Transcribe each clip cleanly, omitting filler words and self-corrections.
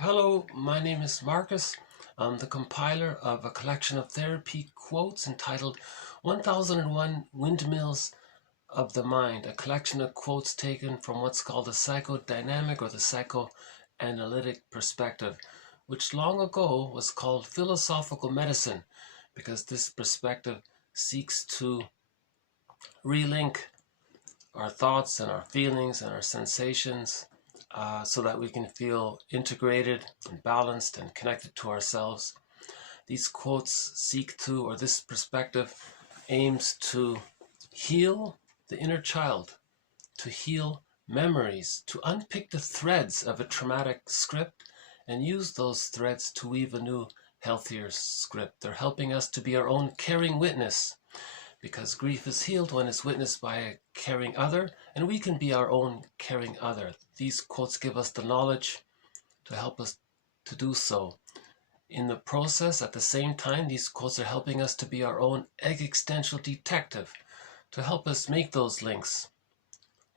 Hello, my name is Marcus. I'm the compiler of a collection of therapy quotes entitled 1001 Windmills of the Mind, a collection of quotes taken from what's called the psychodynamic or the psychoanalytic perspective, which long ago was called philosophical medicine because this perspective seeks to relink our thoughts and our feelings and our sensations so that we can feel integrated and balanced and connected to ourselves. These quotes seek to, or this perspective aims to heal the inner child, to heal memories, to unpick the threads of a traumatic script and use those threads to weave a new, healthier script. They're helping us to be our own caring witness, because grief is healed when it's witnessed by a caring other, and we can be our own caring other. These quotes give us the knowledge to help us to do so. In the process, at the same time, these quotes are helping us to be our own existential detective, to help us make those links,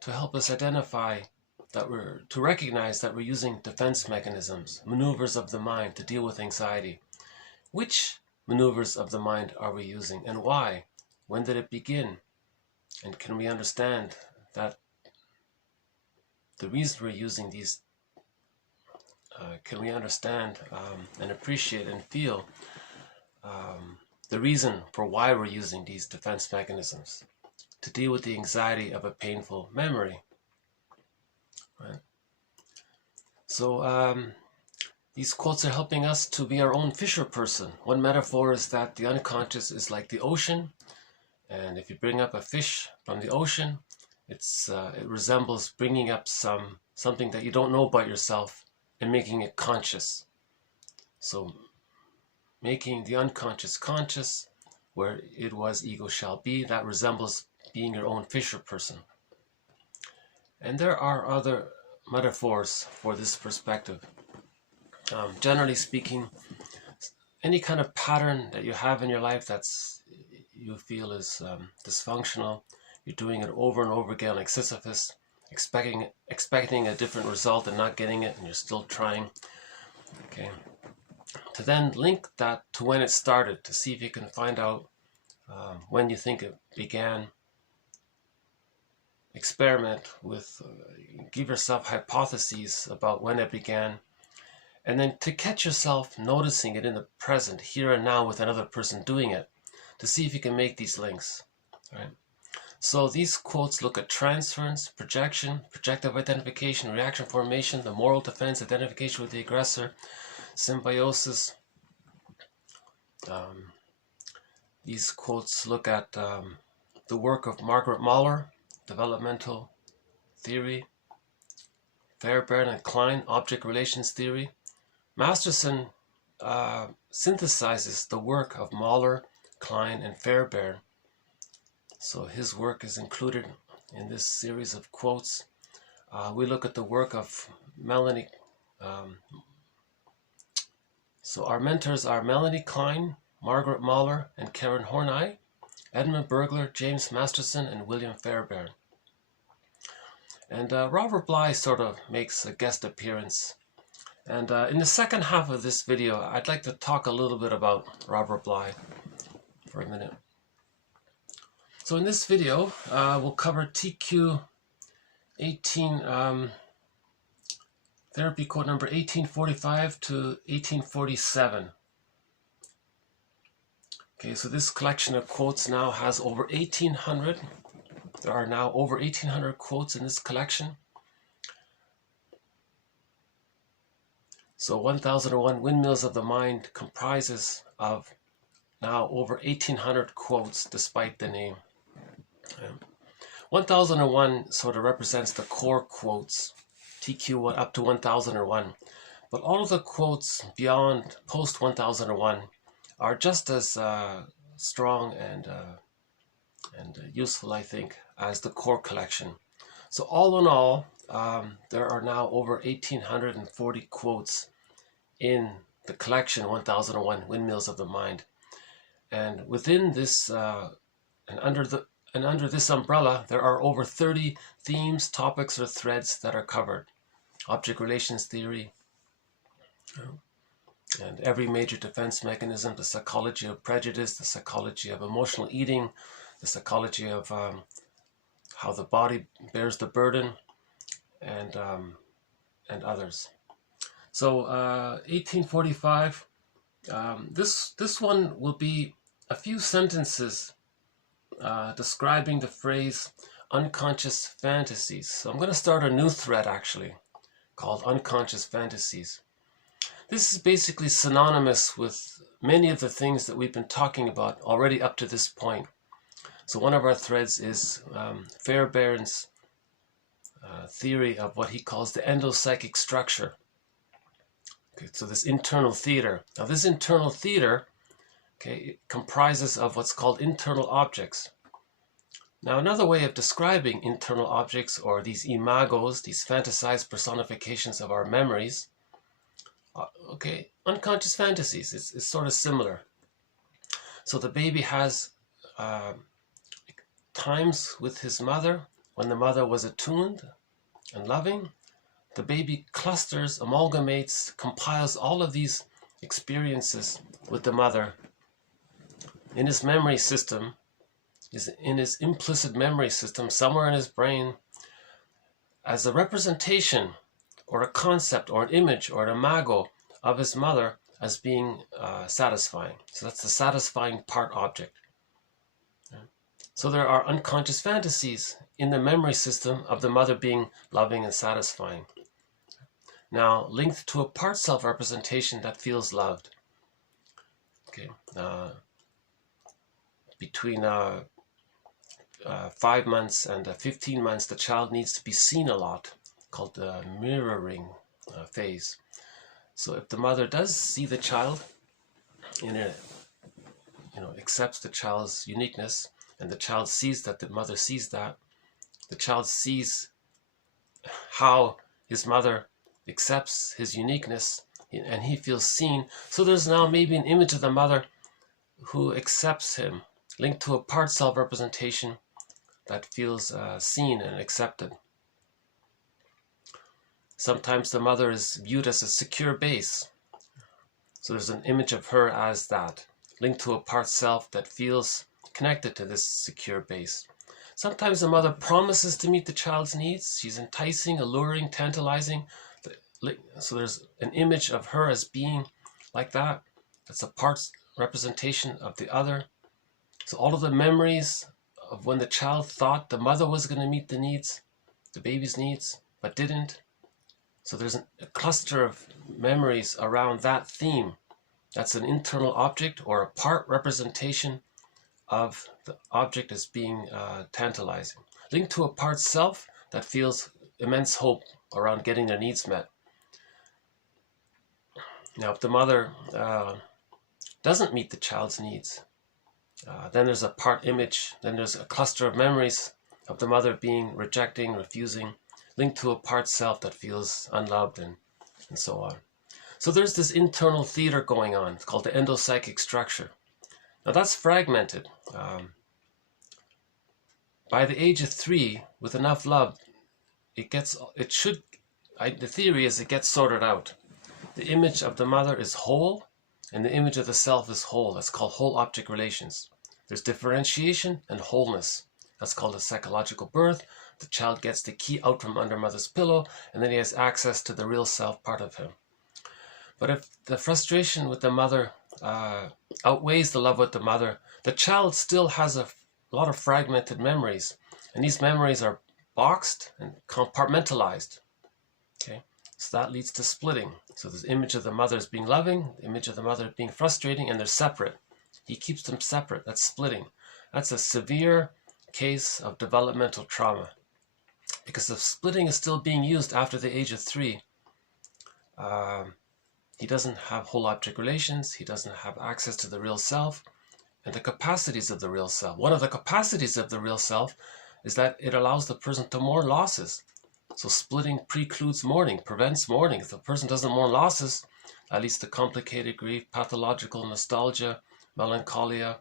to help us identify to recognize that we're using defense mechanisms, maneuvers of the mind to deal with anxiety. Which maneuvers of the mind are we using and why? When did it begin? And can we understand that the reason we're using these, can we understand and appreciate and feel the reason for why we're using these defense mechanisms to deal with the anxiety of a painful memory? Right? So these quotes are helping us to be our own fisher person. One metaphor is that the unconscious is like the ocean, and if you bring up a fish from the ocean, it resembles bringing up something that you don't know about yourself and making it conscious. So making the unconscious conscious, where it was ego shall be, that resembles being your own fisher person. And there are other metaphors for this perspective. Generally speaking, any kind of pattern that you have in your life you feel is dysfunctional, you're doing it over and over again like Sisyphus, expecting a different result and not getting it, and you're still trying. Okay, to then link that to when it started, to see if you can find out when you think it began. Experiment with, give yourself hypotheses about when it began, and then to catch yourself noticing it in the present, here and now, with another person doing it, to see if you can make these links. Right? So these quotes look at transference, projection, projective identification, reaction formation, the moral defense, identification with the aggressor, symbiosis. These quotes look at the work of Margaret Mahler, developmental theory, Fairbairn and Klein, object relations theory. Masterson synthesizes the work of Mahler, Klein, and Fairbairn. So his work is included in this series of quotes. We look at the work of Melanie. So our mentors are Melanie Klein, Margaret Mahler, and Karen Horney, Edmund Bergler, James Masterson, and William Fairbairn. And Robert Bly sort of makes a guest appearance. And in the second half of this video, I'd like to talk a little bit about Robert Bly for a minute. So in this video, we'll cover TQ 18, therapy quote number 1845 to 1847. Okay, so this collection of quotes now has over 1,800. There are now over 1,800 quotes in this collection. So 1001 Windmills of the Mind comprises of now over 1,800 quotes, despite the name. 1001 sort of represents the core quotes, TQ up to 1001. But all of the quotes beyond post 1001 are just as strong and useful, I think, as the core collection. So all in all, there are now over 1,840 quotes in the collection 1001 Windmills of the Mind. And within this, and under this umbrella, there are over 30 themes, topics, or threads that are covered. Object relations theory, And every major defense mechanism, the psychology of prejudice, the psychology of emotional eating, the psychology of how the body bears the burden, and others. So 1845, this one will be a few sentences describing the phrase unconscious fantasies. So I'm going to start a new thread actually called unconscious fantasies. This is basically synonymous with many of the things that we've been talking about already up to this point. So one of our threads is Fairbairn's theory of what he calls the endopsychic structure. Okay, so this internal theater. Now this internal theater, okay, it comprises of what's called internal objects. Now another way of describing internal objects, or these imagos, these fantasized personifications of our memories, okay, unconscious fantasies, it's sort of similar. So the baby has times with his mother when the mother was attuned and loving. The baby clusters, amalgamates, compiles all of these experiences with the mother in his memory system, in his implicit memory system, somewhere in his brain, as a representation or a concept or an image or an imago of his mother as being satisfying. So that's the satisfying part object. So there are unconscious fantasies in the memory system of the mother being loving and satisfying. Now, linked to a part self representation that feels loved. Okay, between 5 months and 15 months, the child needs to be seen a lot, called the mirroring phase. So if the mother does see the child, accepts the child's uniqueness, and the child sees that the mother sees that, the child sees how his mother accepts his uniqueness, and he feels seen. So there's now maybe an image of the mother who accepts him, linked to a part self representation that feels seen and accepted. Sometimes the mother is viewed as a secure base. So there's an image of her as that, linked to a part self that feels connected to this secure base. Sometimes the mother promises to meet the child's needs. She's enticing, alluring, tantalizing. So there's an image of her as being like that. That's a part representation of the other. So all of the memories of when the child thought the mother was going to meet the needs, the baby's needs, but didn't. So there's a cluster of memories around that theme. That's an internal object or a part representation of the object as being tantalizing. Linked to a part self that feels immense hope around getting their needs met. Now, if the mother doesn't meet the child's needs, then there's a part image, then there's a cluster of memories of the mother being rejecting, refusing, linked to a part self that feels unloved, and so on. So there's this internal theater going on. It's called the endopsychic structure. Now that's fragmented. By the age of 3, with enough love, the theory is it gets sorted out. The image of the mother is whole, and the image of the self is whole. That's called whole object relations. There's differentiation and wholeness. That's called a psychological birth. The child gets the key out from under mother's pillow, and then he has access to the real self part of him. But if the frustration with the mother outweighs the love with the mother, the child still has a lot of fragmented memories, and these memories are boxed and compartmentalized. Okay, so that leads to splitting. So this image of the mother as being loving, the image of the mother being frustrating, and they're separate. He keeps them separate. That's splitting. That's a severe case of developmental trauma, because if splitting is still being used after the age of 3, he doesn't have whole object relations, he doesn't have access to the real self and the capacities of the real self. One of the capacities of the real self is that it allows the person to mourn losses. So splitting precludes mourning, prevents mourning. If the person doesn't mourn losses, that leads to complicated grief, pathological nostalgia, melancholia,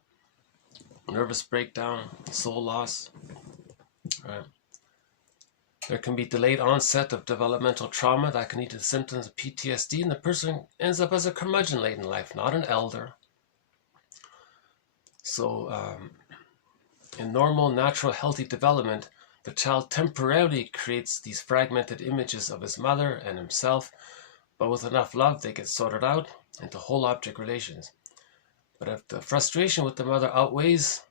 nervous breakdown, soul loss. Right. There can be delayed onset of developmental trauma that can lead to symptoms of PTSD, and the person ends up as a curmudgeon late in life, not an elder. So in normal, natural, healthy development, the child temporarily creates these fragmented images of his mother and himself, but with enough love, they get sorted out into whole object relations. But if the frustration with the mother outweighs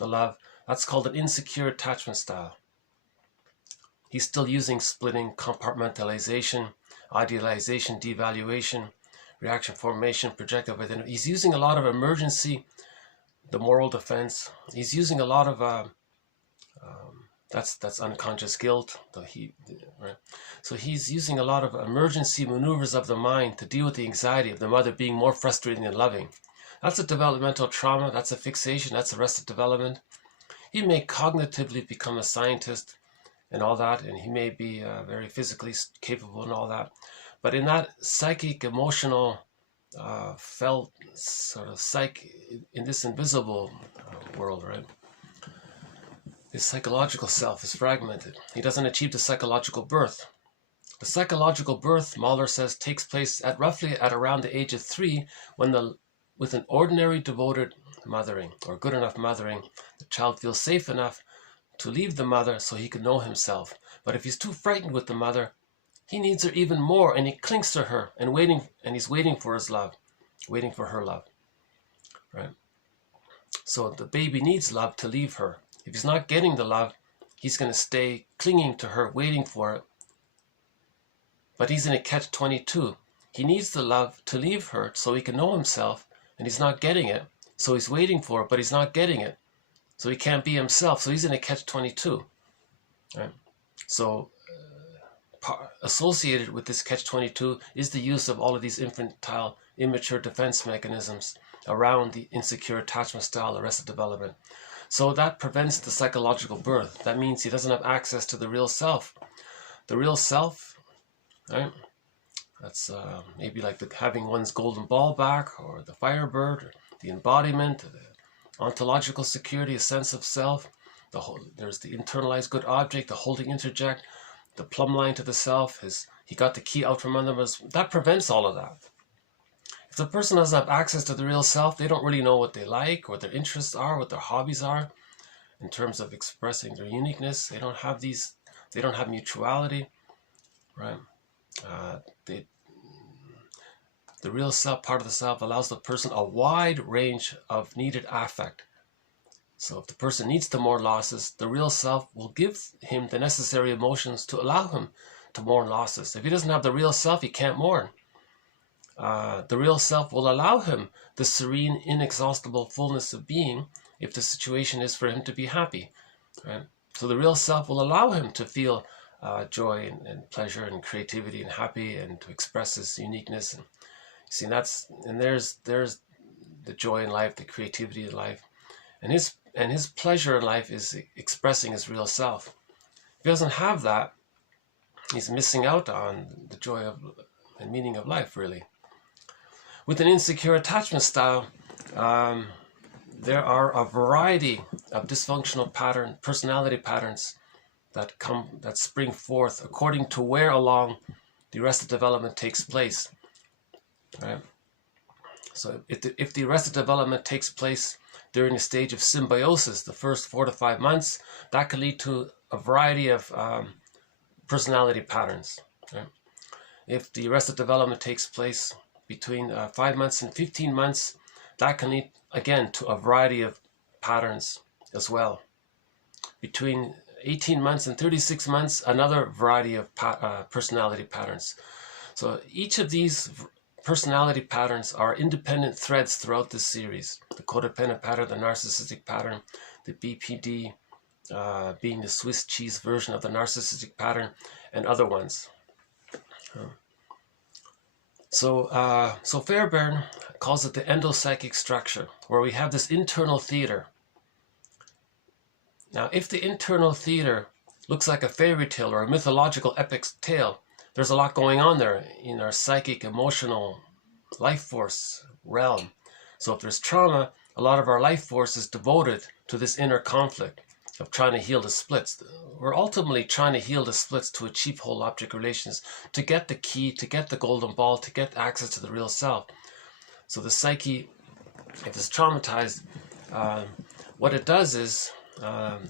the love, that's called an insecure attachment style. He's still using splitting, compartmentalization, idealization, devaluation, reaction formation, projective identity. He's using a lot of emergency, the moral defense. He's using a lot of that's unconscious guilt. Right? So he's using a lot of emergency maneuvers of the mind to deal with the anxiety of the mother being more frustrating than loving. That's a developmental trauma. That's a fixation. That's arrested development. He may cognitively become a scientist and all that, and he may be very physically capable and all that. But in that psychic, emotional, felt sort of in this invisible world, right? His psychological self is fragmented. He doesn't achieve the psychological birth. The psychological birth, Mahler says, takes place at roughly at around the age of 3, when with an ordinary devoted mothering or good enough mothering, the child feels safe enough to leave the mother so he can know himself. But if he's too frightened with the mother, he needs her even more, and he clings to her and he's waiting for his love, waiting for her love, right? So the baby needs love to leave her. If he's not getting the love, he's going to stay clinging to her, waiting for it. But he's in a catch-22. He needs the love to leave her so he can know himself, and he's not getting it. So he's waiting for it, but he's not getting it. So he can't be himself. So he's in a catch-22. Right? So associated with this catch-22 is the use of all of these infantile, immature defense mechanisms around the insecure attachment style, arrested development. So that prevents the psychological birth. That means he doesn't have access to the real self. The real self, right? That's maybe like having one's golden ball back, or the firebird, or the embodiment, the ontological security, a sense of self. There's the internalized good object, the holding interject, the plumb line to the self. He got the key out from under us. That prevents all of that. If the person doesn't have access to the real self, they don't really know what they like, what their interests are, what their hobbies are, in terms of expressing their uniqueness. They don't have mutuality, right? The real self, part of the self, allows the person a wide range of needed affect. So if the person needs to mourn losses, the real self will give him the necessary emotions to allow him to mourn losses. If he doesn't have the real self, he can't mourn. The real self will allow him the serene, inexhaustible fullness of being if the situation is for him to be happy. Right? So the real self will allow him to feel joy and pleasure and creativity and happy, and to express his uniqueness. And see, there's the joy in life, the creativity in life, and his pleasure in life is expressing his real self. If he doesn't have that, he's missing out on the joy of and meaning of life, really. With an insecure attachment style, there are a variety of dysfunctional personality patterns that spring forth according to where along the arrested development takes place. Right? So if the arrested development takes place during the stage of symbiosis, the first 4 to 5 months, that can lead to a variety of personality patterns. Right? If the arrested development takes place between 5 months and 15 months, that can lead, again, to a variety of patterns as well. Between 18 months and 36 months, another variety of personality patterns. So each of these personality patterns are independent threads throughout this series. The codependent pattern, the narcissistic pattern, the BPD being the Swiss cheese version of the narcissistic pattern, and other ones. So Fairbairn calls it the endopsychic structure, where we have this internal theater. Now, if the internal theater looks like a fairy tale or a mythological epic tale, there's a lot going on there in our psychic, emotional, life force realm. So if there's trauma, a lot of our life force is devoted to this inner conflict. of trying to heal the splits. We're ultimately trying to heal the splits to achieve whole object relations, to get the key, to get the golden ball, to get access to the real self. So the psyche, if it's traumatized, what it does is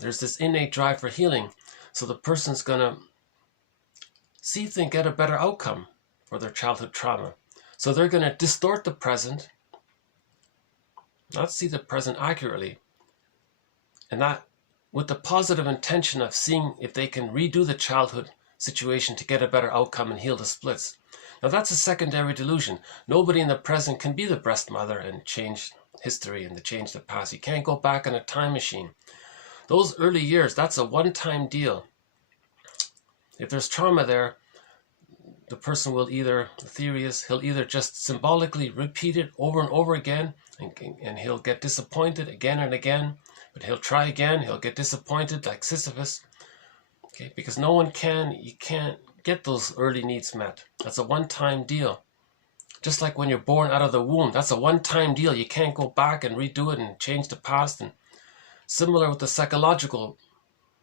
there's this innate drive for healing. So the person's going to see if they can get a better outcome for their childhood trauma. So they're going to distort the present, not see the present accurately, and that with the positive intention of seeing if they can redo the childhood situation to get a better outcome and heal the splits. Now that's a secondary delusion. Nobody in the present can be the breast mother and change history and to change the past. You can't go back in a time machine. Those early years, that's a one-time deal. If there's trauma there, the person will either, the theory is, he'll either just symbolically repeat it over and over again, and he'll get disappointed again and again, but he'll try again, he'll get disappointed like Sisyphus, okay? Because you can't get those early needs met. That's a one-time deal. Just like when you're born out of the womb, that's a one-time deal. You can't go back and redo it and change the past. And similar with the psychological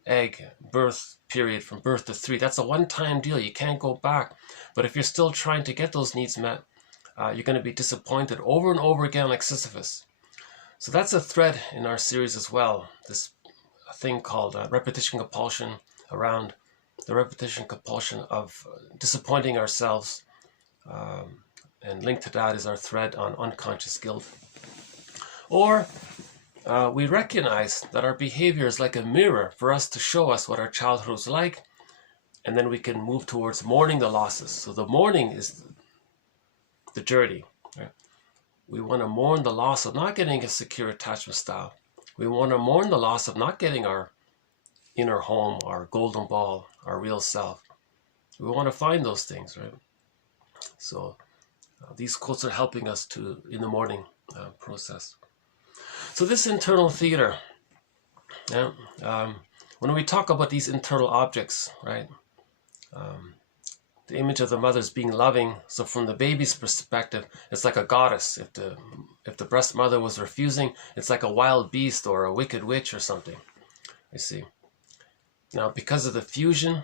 egg birth period from birth to 3, that's a one-time deal. You can't go back. But if you're still trying to get those needs met, you're going to be disappointed over and over again like Sisyphus. So that's a thread in our series as well, this thing called repetition compulsion, around the repetition compulsion of disappointing ourselves, and linked to that is our thread on unconscious guilt. Or we recognize that our behavior is like a mirror for us to show us what our childhood was like, and then we can move towards mourning the losses. So the mourning is the journey. Right? We want to mourn the loss of not getting a secure attachment style. We want to mourn the loss of not getting our inner home, our golden ball, our real self. We want to find those things, right? So these quotes are helping us in the mourning process. So this internal theater, when we talk about these internal objects, right? The image of the mother is being loving. So from the baby's perspective, it's like a goddess. If the breast mother was refusing, it's like a wild beast or a wicked witch or something. You see. Now, because of the fusion,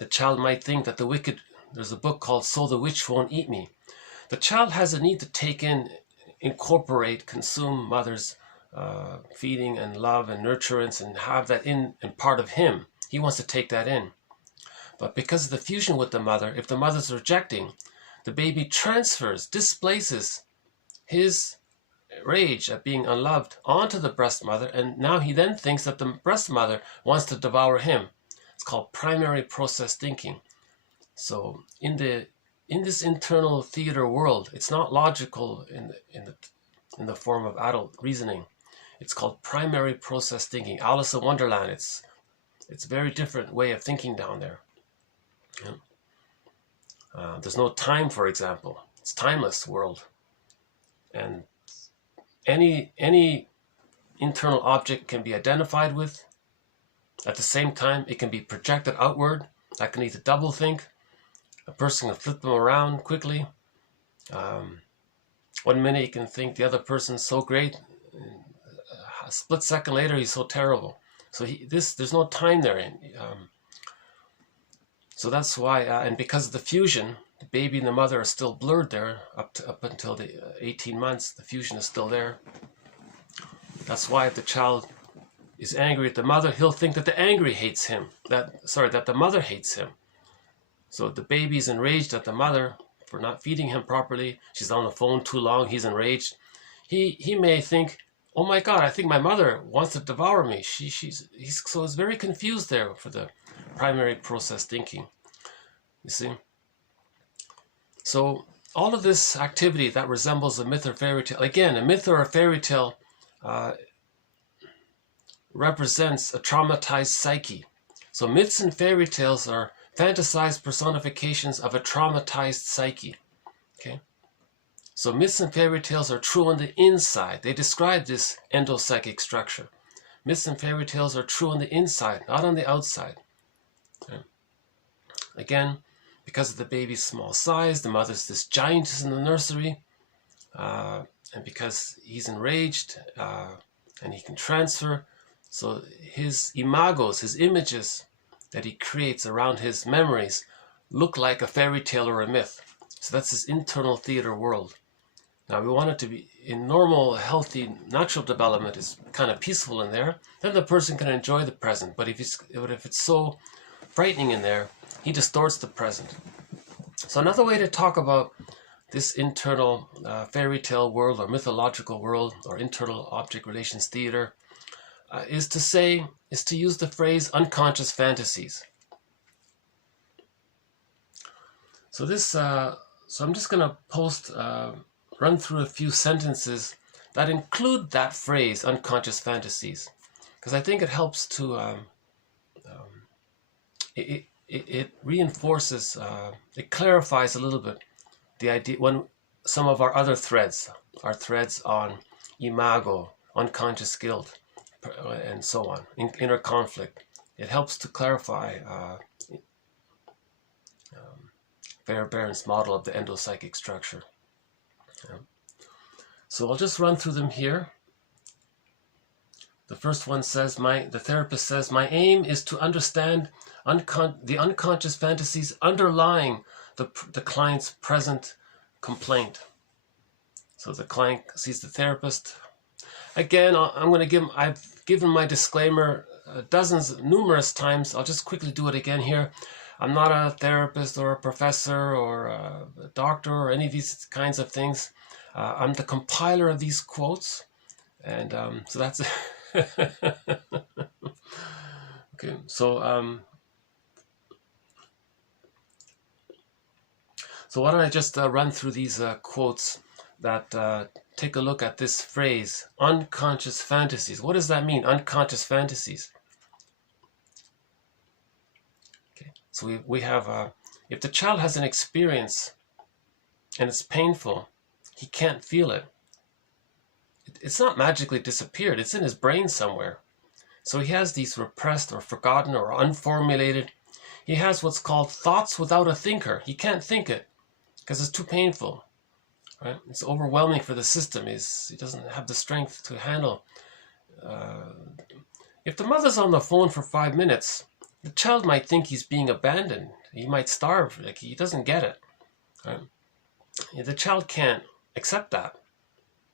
the child might think that there's a book called So the Witch Won't Eat Me. The child has a need to take in, incorporate, consume mother's feeding and love and nurturance and have that in part of him. He wants to take that in. But because of the fusion with the mother, if the mother's rejecting, the baby transfers, displaces his rage at being unloved onto the breast mother, and now he then thinks that the breast mother wants to devour him. It's called primary process thinking. So in this internal theater world, it's not logical in the form of adult reasoning. It's called primary process thinking. Alice in Wonderland. It's a very different way of thinking down there. Yeah. There's no time, for example. It's timeless world, and any internal object can be identified with. At the same time, it can be projected outward. That can need to double think. A person can flip them around quickly. 1 minute you can think the other person's so great. A split second later, he's so terrible. So there's no time there. So that's why, and because of the fusion, the baby and the mother are still blurred there up until the 18 months. The fusion is still there. That's why if the child is angry at the mother, he'll think that that the mother hates him. So the baby's enraged at the mother for not feeding him properly. She's on the phone too long. He's enraged. He may think, oh my God, I think my mother wants to devour me. So it's very confused there for the primary process thinking. You see? So all of this activity that resembles a myth or fairy tale, again, a myth or a fairy tale represents a traumatized psyche. So myths and fairy tales are fantasized personifications of a traumatized psyche. Okay? So myths and fairy tales are true on the inside. They describe this endopsychic structure. Myths and fairy tales are true on the inside, not on the outside. Okay? Again, because of the baby's small size, the mother's this giantess in the nursery, and because he's enraged and he can transfer, So his imagos, his images that he creates around his memories look like a fairy tale or a myth. So that's his internal theater world. Now we want it to be, in normal, healthy, natural development, is kind of peaceful in there. Then the person can enjoy the present. But if it's so frightening in there, he distorts the present. So another way to talk about this internal fairy tale world or mythological world or internal object relations theater is to use the phrase unconscious fantasies. So I'm just going to run through a few sentences that include that phrase, unconscious fantasies, because I think it helps to, it reinforces, it clarifies a little bit the idea when some of our other threads, our threads on imago, unconscious guilt, and so on, inner conflict. It helps to clarify Barron's model of the endopsychic structure. Yeah. So I'll just run through them here. The first one says, the therapist says, my aim is to understand the unconscious fantasies underlying the client's present complaint. So the client sees the therapist. Again, I've given my disclaimer numerous times. I'll just quickly do it again here. I'm not a therapist or a professor or a doctor or any of these kinds of things. I'm the compiler of these quotes. And so that's okay. So why don't I just run through these quotes that take a look at this phrase, unconscious fantasies. What does that mean, unconscious fantasies? Okay. So we have, if the child has an experience and it's painful, he can't feel it. It's not magically disappeared. It's in his brain somewhere. So he has these repressed or forgotten or unformulated. He has what's called thoughts without a thinker. He can't think it because it's too painful. Right? It's overwhelming for the system. He doesn't have the strength to handle. If the mother's on the phone for 5 minutes, the child might think he's being abandoned. He might starve. Like, he doesn't get it. Right? The child can't accept that.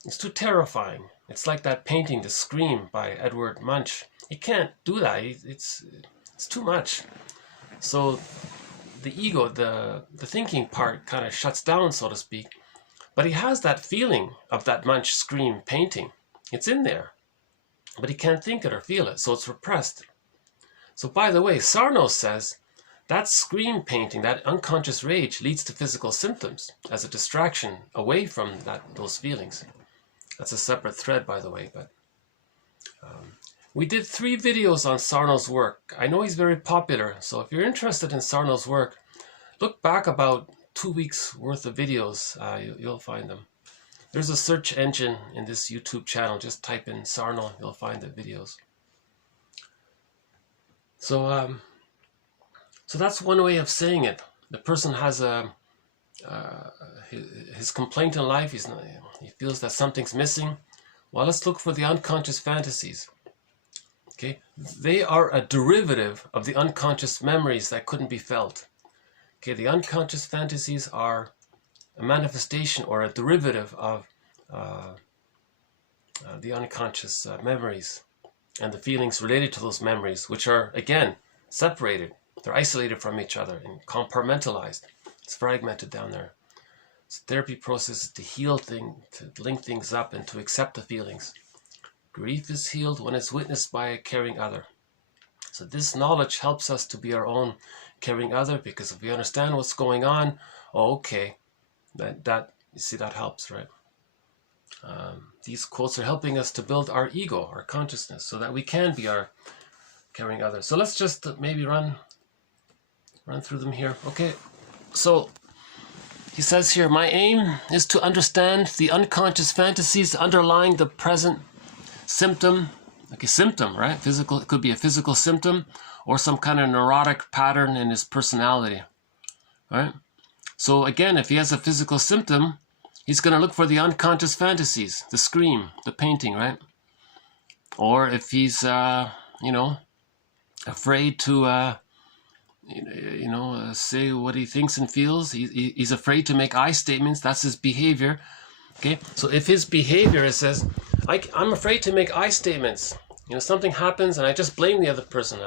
It's too terrifying. It's like that painting, The Scream by Edward Munch. He can't do that. It's too much. So the ego, the thinking part kind of shuts down, so to speak. But he has that feeling of that Munch Scream painting. It's in there. But he can't think it or feel it, so it's repressed. So by the way, Sarno says that Scream painting, that unconscious rage, leads to physical symptoms as a distraction away from those feelings. That's a separate thread, by the way. But we did 3 videos on Sarno's work. I know he's very popular, so if you're interested in Sarno's work, look back about 2 weeks worth of videos. You'll find them. There's a search engine in this YouTube channel. Just type in Sarno, you'll find the videos. So that's one way of saying it. The person has his complaint in life. He feels that something's missing. Well, let's look for the unconscious fantasies. Okay, they are a derivative of the unconscious memories that couldn't be felt. Okay, the unconscious fantasies are a manifestation or a derivative of the unconscious memories and the feelings related to those memories, which are, again, separated. They're isolated from each other and compartmentalized. It's fragmented down there. So therapy process is to heal things, to link things up and to accept the feelings. Grief is healed when it's witnessed by a caring other. So this knowledge helps us to be our own caring other, because if we understand what's going on, oh, okay, that you see, that helps, right? These quotes are helping us to build our ego, our consciousness, so that we can be our caring other. So let's just maybe run through them here. Okay, so he says here, my aim is to understand the unconscious fantasies underlying the present symptom. Okay, symptom, right? Physical, it could be a physical symptom or some kind of neurotic pattern in his personality, right? So again, if he has a physical symptom, he's going to look for the unconscious fantasies, the scream, the painting, right? or if he's, afraid to, say what he thinks and feels. He's afraid to make I statements. That's his behavior. Okay, so if his behavior says, I'm afraid to make I statements. Something happens and I just blame the other person.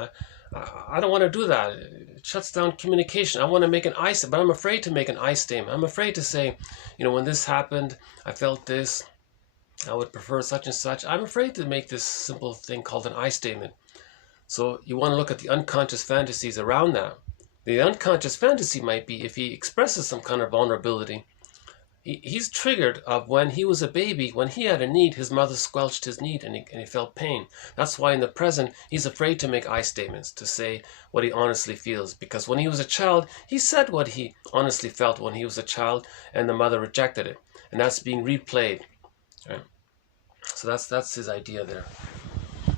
I don't want to do that. It shuts down communication. I want to make an I statement, but I'm afraid to make an I statement. I'm afraid to say, when this happened, I felt this. I would prefer such and such. I'm afraid to make this simple thing called an I statement. So you want to look at the unconscious fantasies around that. The unconscious fantasy might be if he expresses some kind of vulnerability. He's triggered of when he was a baby, when he had a need, his mother squelched his need and he felt pain. That's why in the present, he's afraid to make I statements, to say what he honestly feels. Because when he was a child, he said what he honestly felt when he was a child, and the mother rejected it. And that's being replayed. Right? So that's his idea there.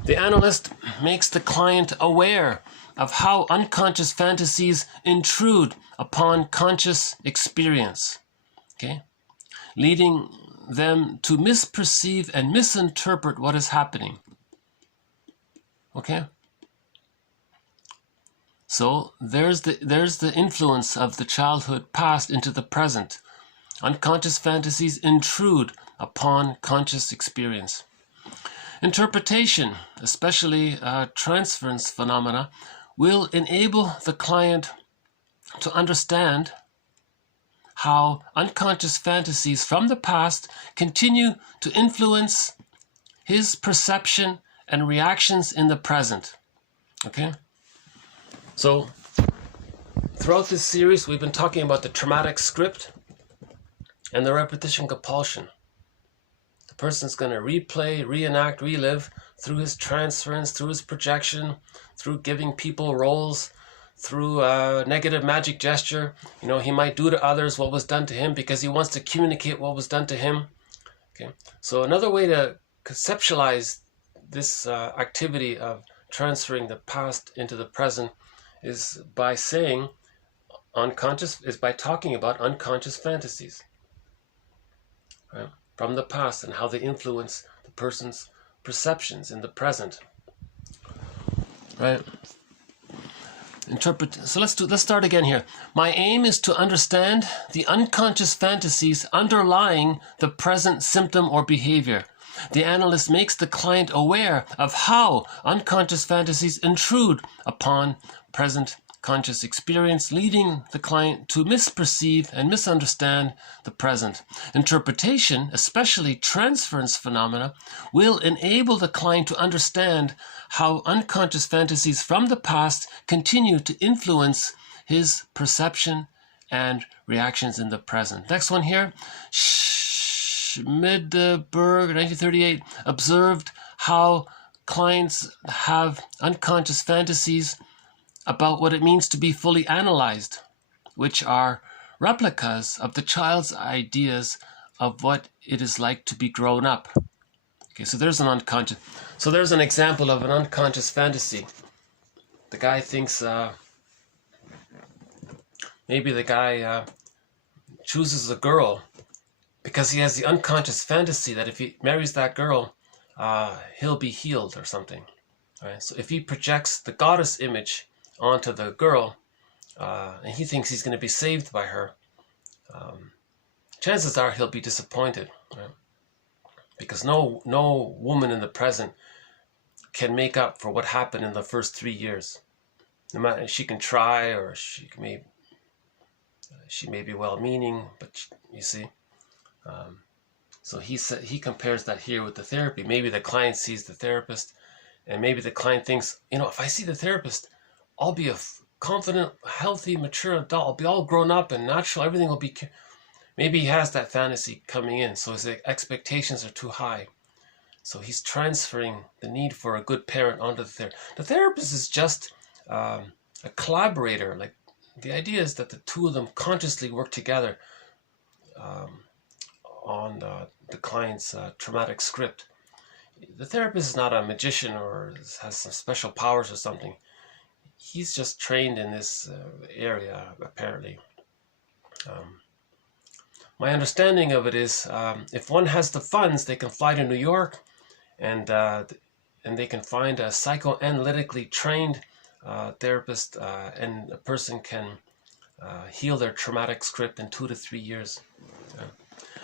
The analyst makes the client aware of how unconscious fantasies intrude upon conscious experience. Okay? Leading them to misperceive and misinterpret what is happening. Okay? So there's the influence of the childhood past into the present. Unconscious fantasies intrude upon conscious experience. Interpretation, especially transference phenomena, will enable the client to understand how unconscious fantasies from the past continue to influence his perception and reactions in the present. Okay? So, throughout this series, we've been talking about the traumatic script and the repetition compulsion. The person's going to replay, reenact, relive through his transference, through his projection, through giving people roles, through a negative magic gesture. He might do to others what was done to him because he wants to communicate what was done to him. Okay. So another way to conceptualize this activity of transferring the past into the present is by saying by talking about unconscious fantasies, right, from the past and how they influence the person's perceptions in the present. Right? So let's start again here. My aim is to understand the unconscious fantasies underlying the present symptom or behavior. The analyst makes the client aware of how unconscious fantasies intrude upon present conscious experience, leading the client to misperceive and misunderstand the present. Interpretation, especially transference phenomena, will enable the client to understand how unconscious fantasies from the past continue to influence his perception and reactions in the present. Next one here. Schmideberg, 1938, observed how clients have unconscious fantasies about what it means to be fully analyzed, which are replicas of the child's ideas of what it is like to be grown up. Okay, so there's an example of an unconscious fantasy. The guy thinks, maybe the guy chooses a girl because he has the unconscious fantasy that if he marries that girl, he'll be healed or something. Right? So if he projects the goddess image onto the girl, and he thinks he's going to be saved by her, chances are he'll be disappointed, right? Because no woman in the present can make up for what happened in the first 3 years. No matter, she can try, or she may be well-meaning, but you see. So he compares that here with the therapy. Maybe the client sees the therapist, and maybe the client thinks, if I see the therapist, I'll be a confident, healthy, mature adult. I'll be all grown up and natural. Everything will be... Maybe he has that fantasy coming in, so his expectations are too high. So he's transferring the need for a good parent onto the therapist. The therapist is just a collaborator. Like, the idea is that the two of them consciously work together on the client's traumatic script. The therapist is not a magician or has some special powers or something. He's just trained in this area, apparently. My understanding of it is, if one has the funds, they can fly to New York and and they can find a psychoanalytically trained therapist, and a person can heal their traumatic script in 2 to 3 years.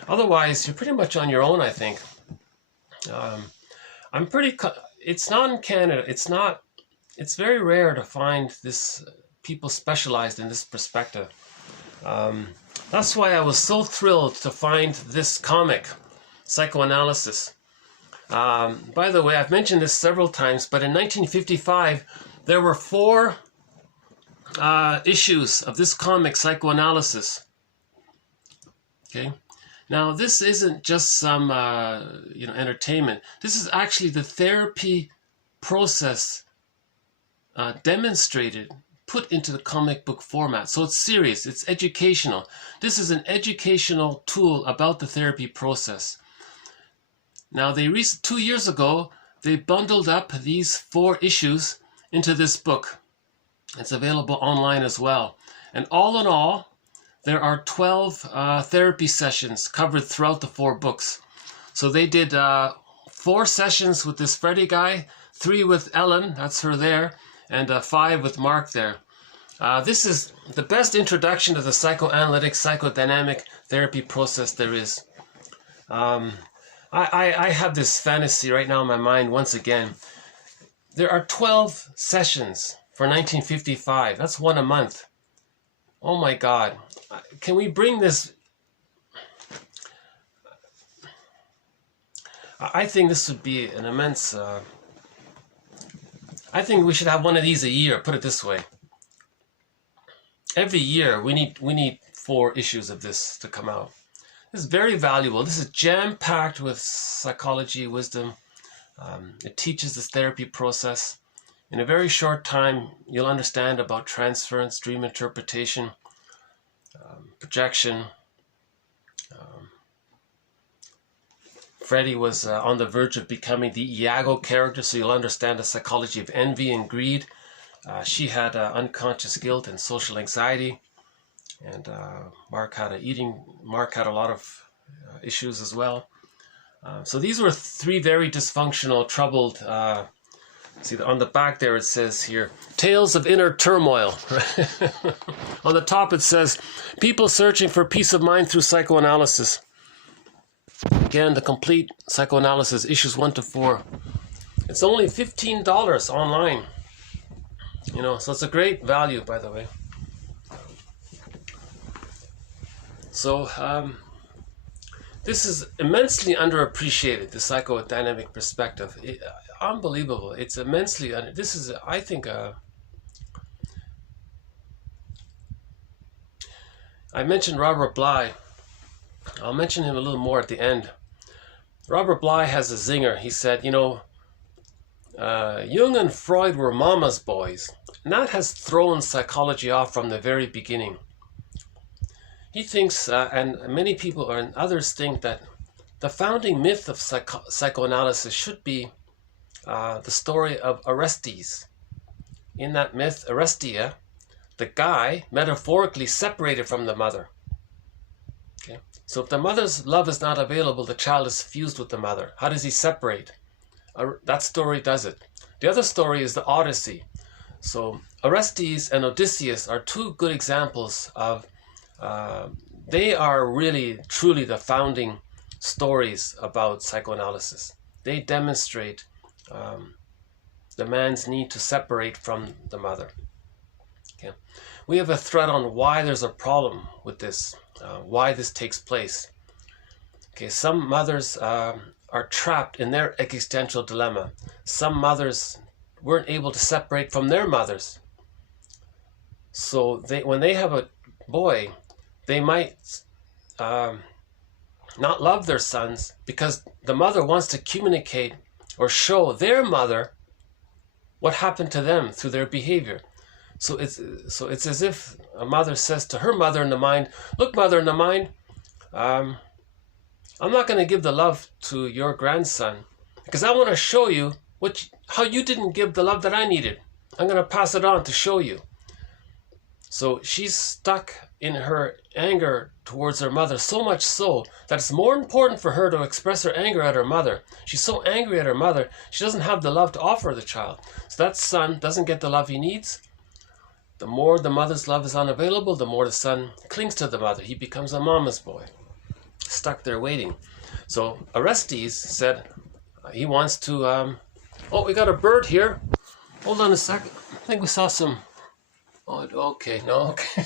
Otherwise, you're pretty much on your own, I think. It's not in Canada. It's very rare to find this people specialized in this perspective. That's why I was so thrilled to find this comic, Psychoanalysis. By the way, I've mentioned this several times, but in 1955, there were 4 issues of this comic, Psychoanalysis. Okay. Now, this isn't just some, entertainment. This is actually the therapy process demonstrated, put into the comic book format. So it's serious, it's educational. This is an educational tool about the therapy process. Now, 2 years ago, they bundled up these 4 issues into this book. It's available online as well. And all in all, there are 12 therapy sessions covered throughout the 4 books. So they did 4 sessions with this Freddie guy, 3 with Ellen, that's her there, and 5 with Mark there. This is the best introduction to the psychoanalytic, psychodynamic therapy process there is. I have this fantasy right now in my mind once again. There are 12 sessions for 1955. That's 1 a month. Oh my God. Can we bring this? I think this would be an immense... I think we should have one of these a year, put it this way. Every year we need 4 issues of this to come out. This is very valuable. This is jam-packed with psychology, wisdom. It teaches this therapy process. In a very short time, you'll understand about transference, dream interpretation, projection. Freddie was on the verge of becoming the Iago character, so you'll understand the psychology of envy and greed. She had unconscious guilt and social anxiety, and Mark had a lot of issues as well. So these were 3 very dysfunctional, troubled. See, on the back there it says here, Tales of Inner Turmoil. On the top it says, People Searching for Peace of Mind Through Psychoanalysis. Again, the complete psychoanalysis, issues 1 to 4. It's only $15 online. So it's a great value, by the way. So this is immensely underappreciated, the psychodynamic perspective. Unbelievable. It's immensely, this is, I think, I mentioned Robert Bly. I'll mention him a little more at the end. Robert Bly has a zinger. He said, Jung and Freud were mama's boys, and that has thrown psychology off from the very beginning. He thinks, and many people and others think, that the founding myth of psychoanalysis should be the story of Orestes. In that myth, Orestia, the guy, metaphorically separated from the mother. Okay? So if the mother's love is not available, the child is fused with the mother. How does he separate? That story does it. The other story is the Odyssey. So Orestes and Odysseus are 2 good examples of, they are really, truly the founding stories about psychoanalysis. They demonstrate the man's need to separate from the mother. Okay. We have a thread on why there's a problem with this, why this takes place. Okay, some mothers are trapped in their existential dilemma. Some mothers weren't able to separate from their mothers. So when they have a boy, they might not love their sons because the mother wants to communicate or show their mother what happened to them through their behavior. So it's as if a mother says to her mother in the mind, look, mother in the mind, I'm not going to give the love to your grandson because I want to show you how you didn't give the love that I needed. I'm going to pass it on to show you. So she's stuck in her anger towards her mother, so much so that it's more important for her to express her anger at her mother. She's so angry at her mother, she doesn't have the love to offer the child. So that son doesn't get the love he needs. The more the mother's love is unavailable, the more the son clings to the mother. He becomes a mama's boy, stuck there waiting. So Orestes said he wants to... oh, we got a bird here. Hold on a second. I think we saw some... Oh, okay, no, okay.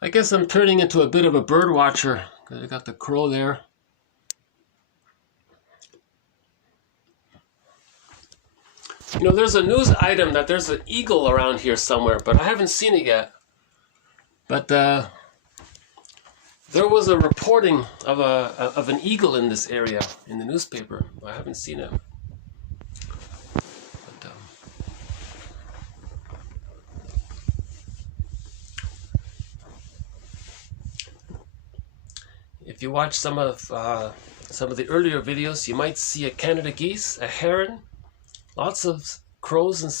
I guess I'm turning into a bit of a bird watcher because I got the crow there. You know, there's a news item that there's an eagle around here somewhere, but I haven't seen it yet. But there was a reporting of an eagle in this area in the newspaper. I haven't seen it. But, if you watch some of the earlier videos, you might see a Canada geese, a heron, lots of crows and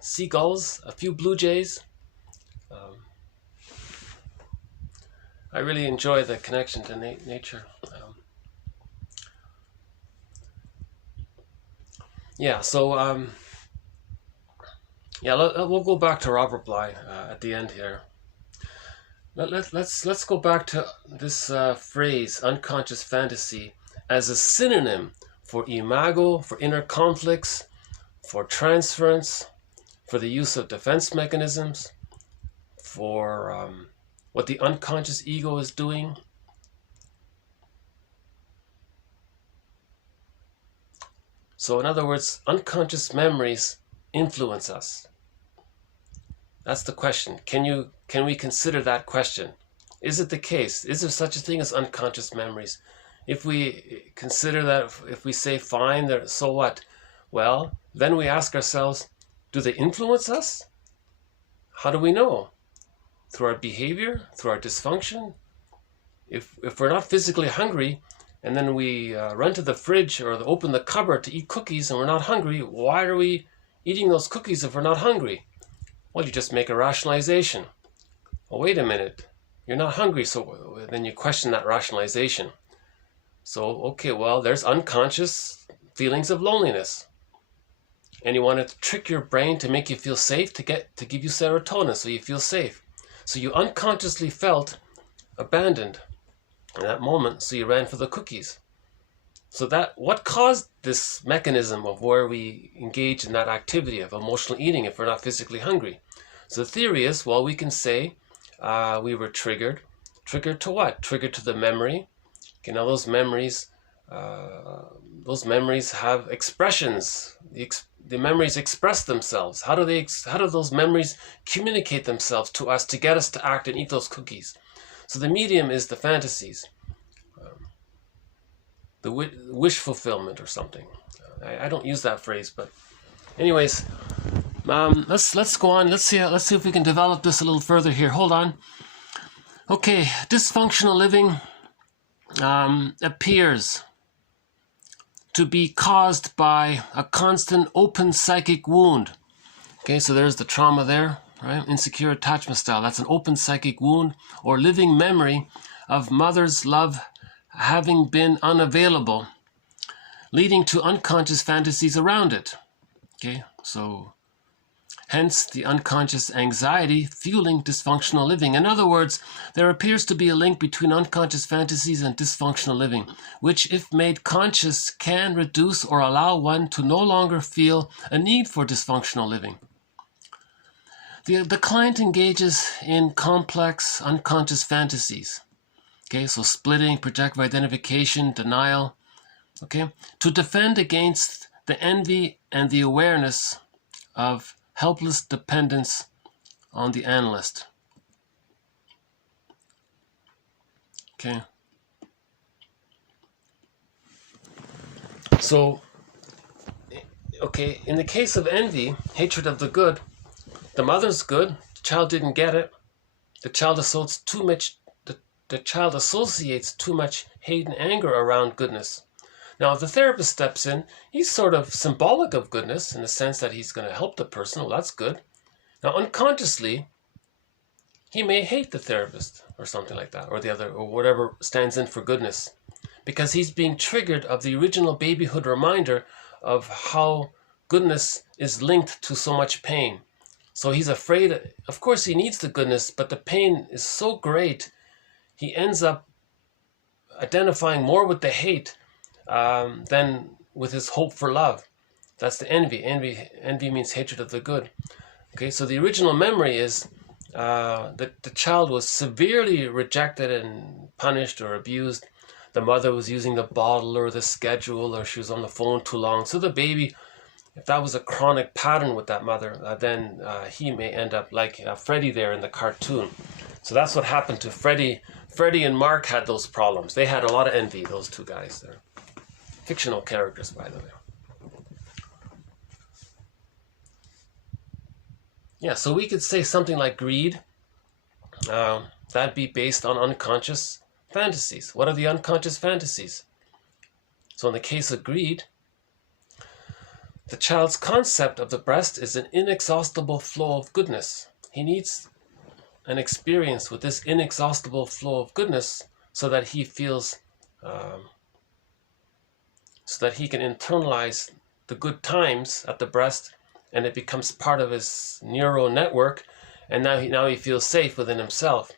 seagulls, a few blue jays. I really enjoy the connection to nature. Yeah, so yeah, we'll go back to Robert Bly at the end here. Let's go back to this phrase, unconscious fantasy, as a synonym for imago, for inner conflicts, for transference, for the use of defense mechanisms, for what the unconscious ego is doing. So in other words, unconscious memories influence us. That's the question. Can we consider that question? Is it the case? Is there such a thing as unconscious memories? If we consider that, if we say fine, so what? Well, then we ask ourselves, do they influence us? How do we know? Through our behavior, through our dysfunction? If we're not physically hungry, and then we run to the fridge or open the cupboard to eat cookies and we're not hungry, why are we eating those cookies if we're not hungry? Well, you just make a rationalization. Well, wait a minute. You're not hungry, so then you question that rationalization. So, okay, well, there's unconscious feelings of loneliness. And you want to trick your brain to make you feel safe, to give you serotonin so you feel safe. So you unconsciously felt abandoned in that moment, so you ran for the cookies. So what caused this mechanism of where we engage in that activity of emotional eating if we're not physically hungry? So the theory is, well, we can say we were triggered. Triggered to what? Triggered to the memory. Okay, now those memories have expressions. The memories express themselves. How do those memories communicate themselves to us to get us to act and eat those cookies? So the medium is the fantasies, the wish fulfillment or something. I don't use that phrase, but anyways, let's go on. Let's see if we can develop this a little further here. Hold on. Okay, dysfunctional living appears to be caused by a constant open psychic wound. Okay, so there's the trauma there, right? Insecure attachment style. That's an open psychic wound or living memory of mother's love having been unavailable, leading to unconscious fantasies around it. Okay, so hence the unconscious anxiety fueling dysfunctional living. In other words, there appears to be a link between unconscious fantasies and dysfunctional living, which, if made conscious, can reduce or allow one to no longer feel a need for dysfunctional living. The client engages in complex unconscious fantasies. Okay, so splitting, projective identification, denial. Okay, to defend against the envy and the awareness of helpless dependence on the analyst. Okay. So, okay, in the case of envy, hatred of the good, the mother's good, the child didn't get it. The child associates too much hate and anger around goodness. Now, if the therapist steps in, he's sort of symbolic of goodness in the sense that he's going to help the person. Well, that's good. Now, unconsciously, he may hate the therapist or something like that, or the other, or whatever stands in for goodness, because he's being triggered of the original babyhood reminder of how goodness is linked to so much pain. So he's afraid, of course he needs the goodness, but the pain is so great, he ends up identifying more with the hate than with his hope for love. That's the envy. Envy means hatred of the good. Okay, so the original memory is that the child was severely rejected and punished or abused. The mother was using the bottle or the schedule, or she was on the phone too long. So the baby, if that was a chronic pattern with that mother, then he may end up like Freddy there in the cartoon. So that's what happened to Freddy. Freddy and Mark had those problems. They had a lot of envy, those two guys there. Fictional characters, by the way. Yeah, so we could say something like greed. That'd be based on unconscious fantasies. What are the unconscious fantasies? So in the case of greed, the child's concept of the breast is an inexhaustible flow of goodness. He needs an experience with this inexhaustible flow of goodness so that he feels, so that he can internalize the good times at the breast, and it becomes part of his neural network, and now he feels safe within himself.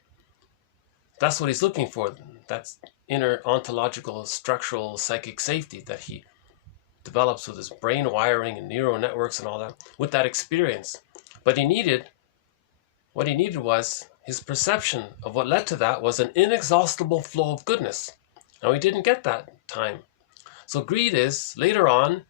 That's what he's looking for. That's inner ontological, structural, psychic safety that he develops with his brain wiring and neural networks and all that, with that experience. But what he needed was his perception of what led to that was an inexhaustible flow of goodness. Now he didn't get that time. So greed is, later on,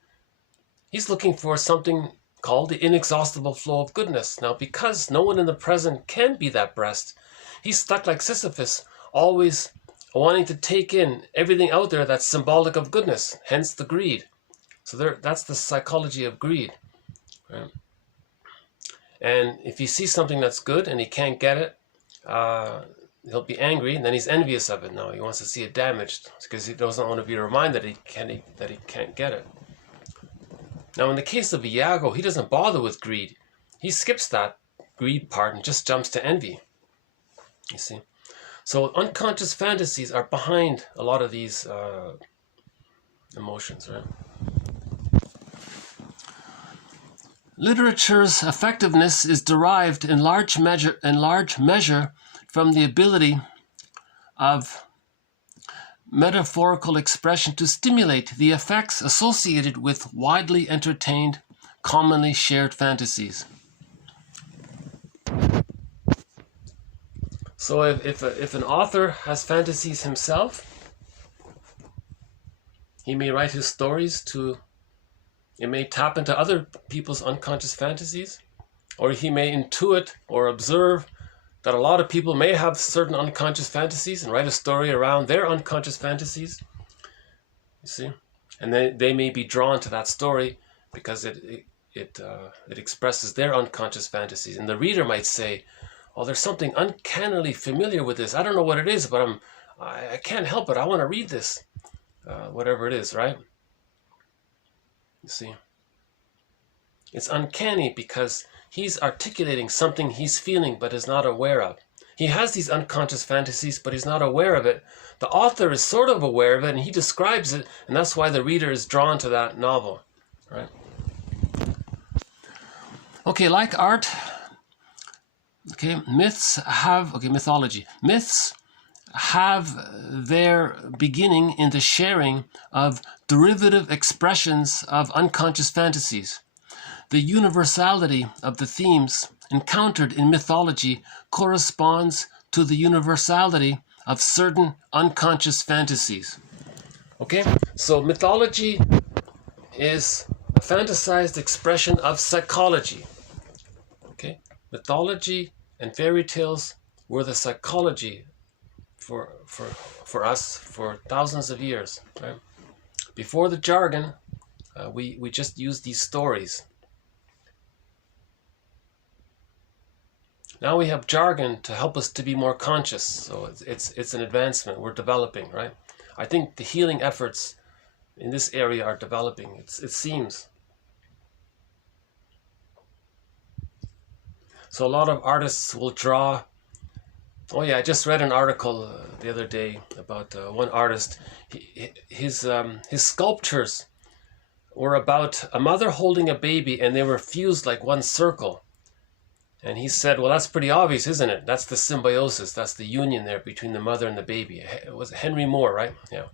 he's looking for something called the inexhaustible flow of goodness. Now, because no one in the present can be that breast, he's stuck like Sisyphus, always wanting to take in everything out there that's symbolic of goodness, hence the greed. So that's the psychology of greed. Right? And if he sees something that's good and he can't get it, he'll be angry, and then he's envious of it. Now he wants to see it damaged because he doesn't want to be reminded that he can't get it. Now, in the case of Iago, he doesn't bother with greed. He skips that greed part and just jumps to envy. You see? So unconscious fantasies are behind a lot of these emotions, right? Literature's effectiveness is derived in large measure from the ability of metaphorical expression to stimulate the effects associated with widely entertained, commonly shared fantasies. So if an author has fantasies himself, he may write his stories it may tap into other people's unconscious fantasies, or he may intuit or observe that a lot of people may have certain unconscious fantasies and write a story around their unconscious fantasies. You see? And they may be drawn to that story because it expresses their unconscious fantasies. And the reader might say, oh, there's something uncannily familiar with this. I don't know what it is, but I can't help it. I want to read this. Whatever it is, right? You see? It's uncanny because he's articulating something he's feeling but is not aware of. He has these unconscious fantasies, but he's not aware of it. The author is sort of aware of it, and he describes it, and that's why the reader is drawn to that novel, right? Okay, like art, mythology. Myths have their beginning in the sharing of derivative expressions of unconscious fantasies. The universality of the themes encountered in mythology corresponds to the universality of certain unconscious fantasies. Okay, so mythology is a fantasized expression of psychology. Okay, mythology and fairy tales were the psychology for us for thousands of years. Right? Before the jargon, we just used these stories. Now we have jargon to help us to be more conscious. So it's an advancement. We're developing, right? I think the healing efforts in this area are developing, it seems. So a lot of artists will draw. Oh yeah, I just read an article the other day about one artist. His sculptures were about a mother holding a baby, and they were fused like one circle. And he said, well, that's pretty obvious, isn't it? That's the symbiosis. That's the union there between the mother and the baby. It was Henry Moore, right? Yeah.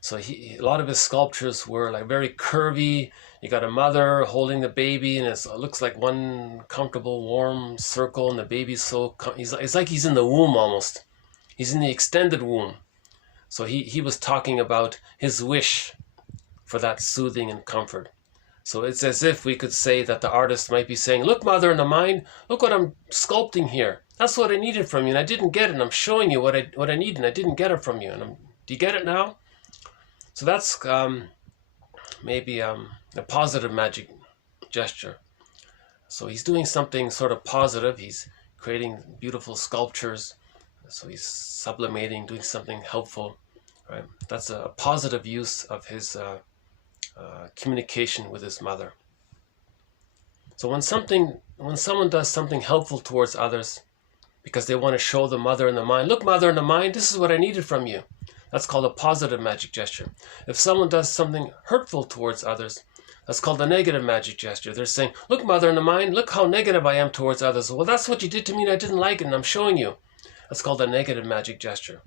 So a lot of his sculptures were like very curvy. You got a mother holding the baby, and it looks like one comfortable, warm circle, and the baby's it's like he's in the womb almost. He's in the extended womb. So he was talking about his wish for that soothing and comfort. So it's as if we could say that the artist might be saying, look, mother in the mind, look what I'm sculpting here. That's what I needed from you, and I didn't get it, and I'm showing you what I need, and I didn't get it from you. Do you get it now? So that's maybe a positive magic gesture. So he's doing something sort of positive. He's creating beautiful sculptures. So he's sublimating, doing something helpful. Right? That's a positive use of his communication with his mother. So when someone does something helpful towards others, because they want to show the mother in the mind, look, mother in the mind, this is what I needed from you. That's called a positive magic gesture. If someone does something hurtful towards others, that's called a negative magic gesture. They're saying, look, mother in the mind, look how negative I am towards others. Well, that's what you did to me, and I didn't like it, and I'm showing you. That's called a negative magic gesture.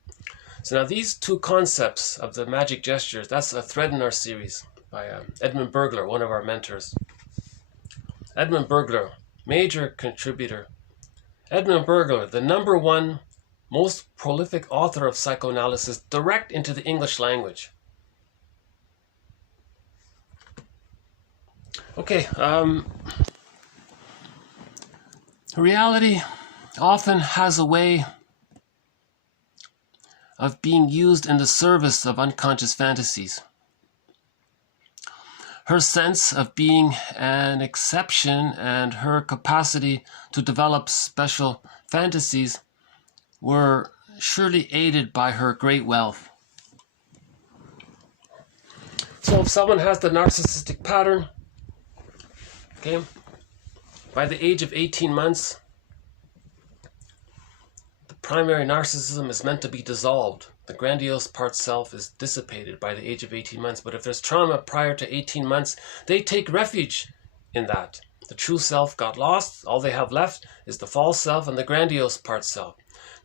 So now these two concepts of the magic gestures, that's a thread in our series by Edmund Burglar, one of our mentors. Edmund Burglar, major contributor. Edmund Burglar, the #1 most prolific author of psychoanalysis direct into the English language. Okay, reality often has a way of being used in the service of unconscious fantasies. Her sense of being an exception and her capacity to develop special fantasies were surely aided by her great wealth. So if someone has the narcissistic pattern, okay, by the age of 18 months, the primary narcissism is meant to be dissolved. The grandiose part self is dissipated by the age of 18 months. But if there's trauma prior to 18 months, they take refuge in that. The true self got lost. All they have left is the false self and the grandiose part self.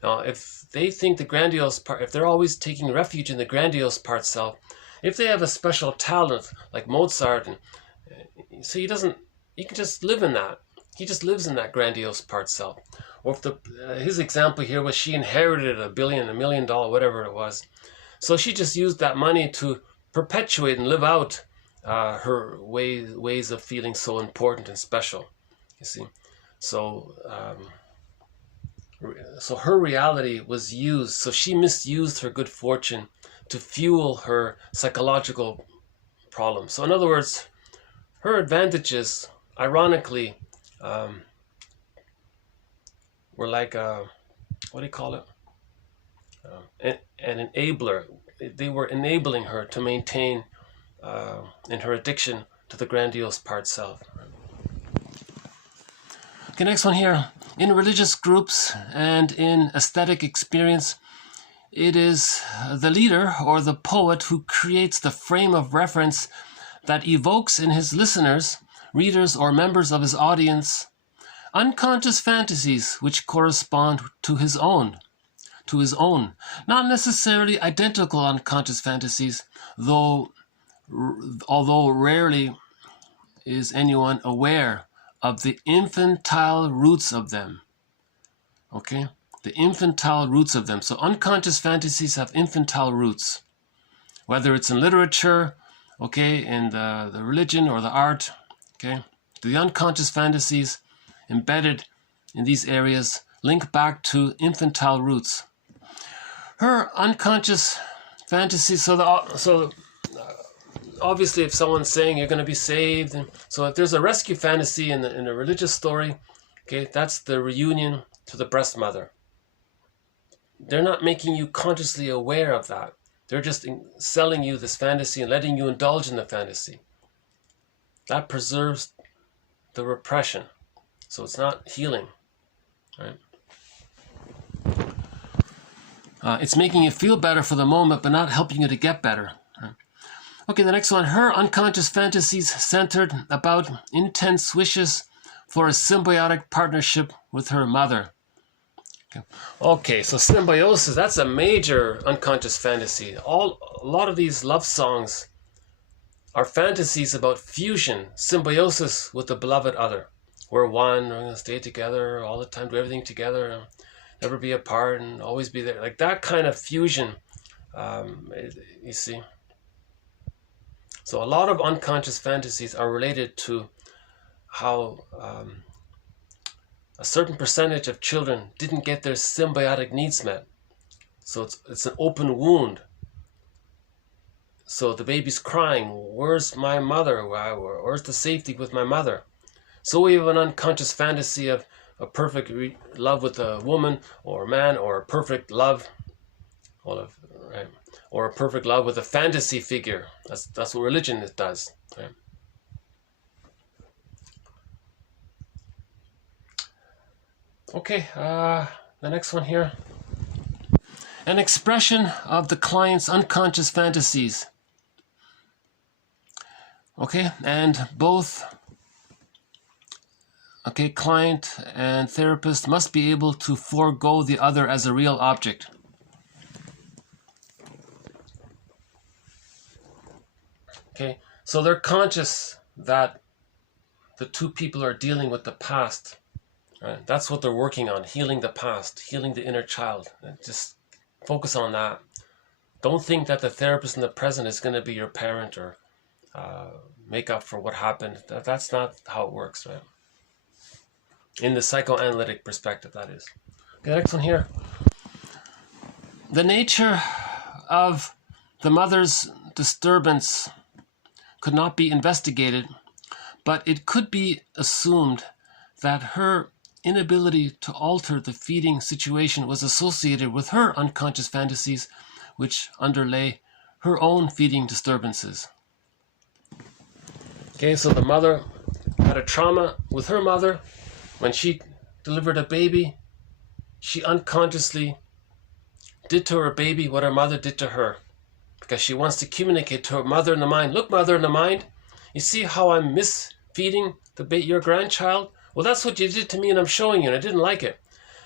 Now, if they think the grandiose part, if they're always taking refuge in the grandiose part self, if they have a special talent like Mozart, and so he can just live in that. He just lives in that grandiose part self. Or if his example here was she inherited $1 million, whatever it was. So she just used that money to perpetuate and live out her ways of feeling so important and special. You see, so her reality was used. So she misused her good fortune to fuel her psychological problems. So in other words, her advantages, ironically, were like what do you call it? An enabler. They were enabling her to maintain in her addiction to the grandiose part self. Okay, next one here. In religious groups and in aesthetic experience, it is the leader or the poet who creates the frame of reference that evokes in his listeners, readers, or members of his audience unconscious fantasies which correspond to his own, not necessarily identical unconscious fantasies, although rarely is anyone aware of the infantile roots of them. Okay? The infantile roots of them. So unconscious fantasies have infantile roots. Whether it's in literature, okay, in the religion or the art, okay? The unconscious fantasies embedded in these areas link back to infantile roots. Her unconscious fantasies, obviously if someone's saying you're going to be saved, and so if there's a rescue fantasy in a religious story, okay, that's the reunion to the breast mother. They're not making you consciously aware of that. They're just selling you this fantasy and letting you indulge in the fantasy. That preserves the repression. So it's not healing, right? It's making you feel better for the moment, but not helping you to get better. Right? Okay, the next one. Her unconscious fantasies centered about intense wishes for a symbiotic partnership with her mother. Okay, so symbiosis, that's a major unconscious fantasy. A lot of these love songs are fantasies about fusion, symbiosis with the beloved other. We're one, we're going to stay together all the time, do everything together, never be apart, and always be there. Like that kind of fusion, you see. So a lot of unconscious fantasies are related to how a certain percentage of children didn't get their symbiotic needs met. So it's an open wound. So the baby's crying, where's my mother? Where's the safety with my mother? So we have an unconscious fantasy of a perfect love with a woman or a man, or a perfect love, right? Or a perfect love with a fantasy figure. That's what religion does. Right? Okay, the next one here. An expression of the client's unconscious fantasies. Okay, and both client and therapist must be able to forego the other as a real object. Okay, so they're conscious that the two people are dealing with the past. Right? That's what they're working on, healing the past, healing the inner child. Just focus on that. Don't think that the therapist in the present is going to be your parent or make up for what happened. That's not how it works, right? In the psychoanalytic perspective, that is. Okay, next one here. The nature of the mother's disturbance could not be investigated, but it could be assumed that her inability to alter the feeding situation was associated with her unconscious fantasies, which underlay her own feeding disturbances. Okay, so the mother had a trauma with her mother. When she delivered a baby, she unconsciously did to her baby what her mother did to her, because she wants to communicate to her mother in the mind. Look, mother in the mind, you see how I'm misfeeding your grandchild? Well, that's what you did to me, and I'm showing you, and I didn't like it.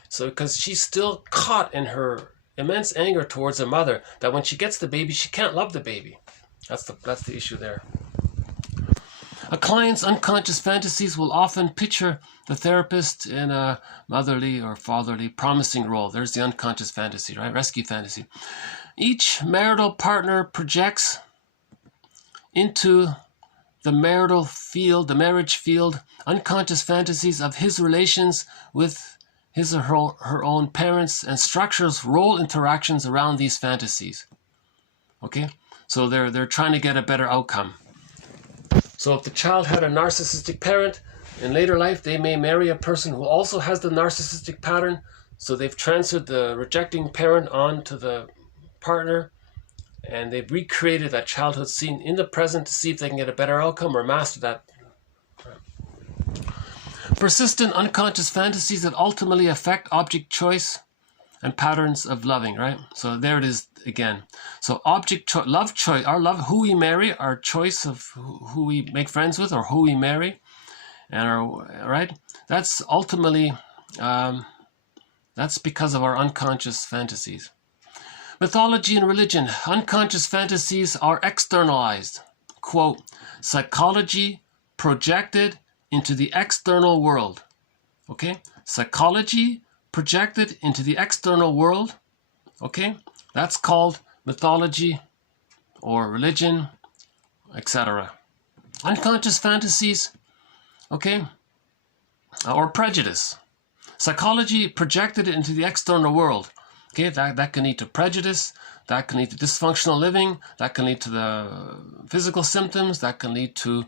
So because she's still caught in her immense anger towards her mother, that when she gets the baby, she can't love the baby. That's the issue there. A client's unconscious fantasies will often picture the therapist in a motherly or fatherly promising role. There's the unconscious fantasy, right? Rescue fantasy. Each marital partner projects into the marital field, the marriage field, unconscious fantasies of his relations with his or her own parents, and structures role interactions around these fantasies. Okay? So they're trying to get a better outcome. So if the child had a narcissistic parent, in later life they may marry a person who also has the narcissistic pattern, so they've transferred the rejecting parent onto the partner, and they've recreated that childhood scene in the present to see if they can get a better outcome or master that. Persistent unconscious fantasies that ultimately affect object choice and patterns of loving, right? So there it is again. So object choice, love choice, our love, who we marry, our choice of who we make friends with or who we marry, and right? That's ultimately, that's because of our unconscious fantasies. Mythology and religion. Unconscious fantasies are externalized. Quote, psychology projected into the external world. Okay? Psychology projected into the external world. Okay? That's called mythology or religion, etc. Unconscious fantasies, okay? Or prejudice. Psychology projected into the external world. Okay, that can lead to prejudice, that can lead to dysfunctional living, that can lead to the physical symptoms, that can lead to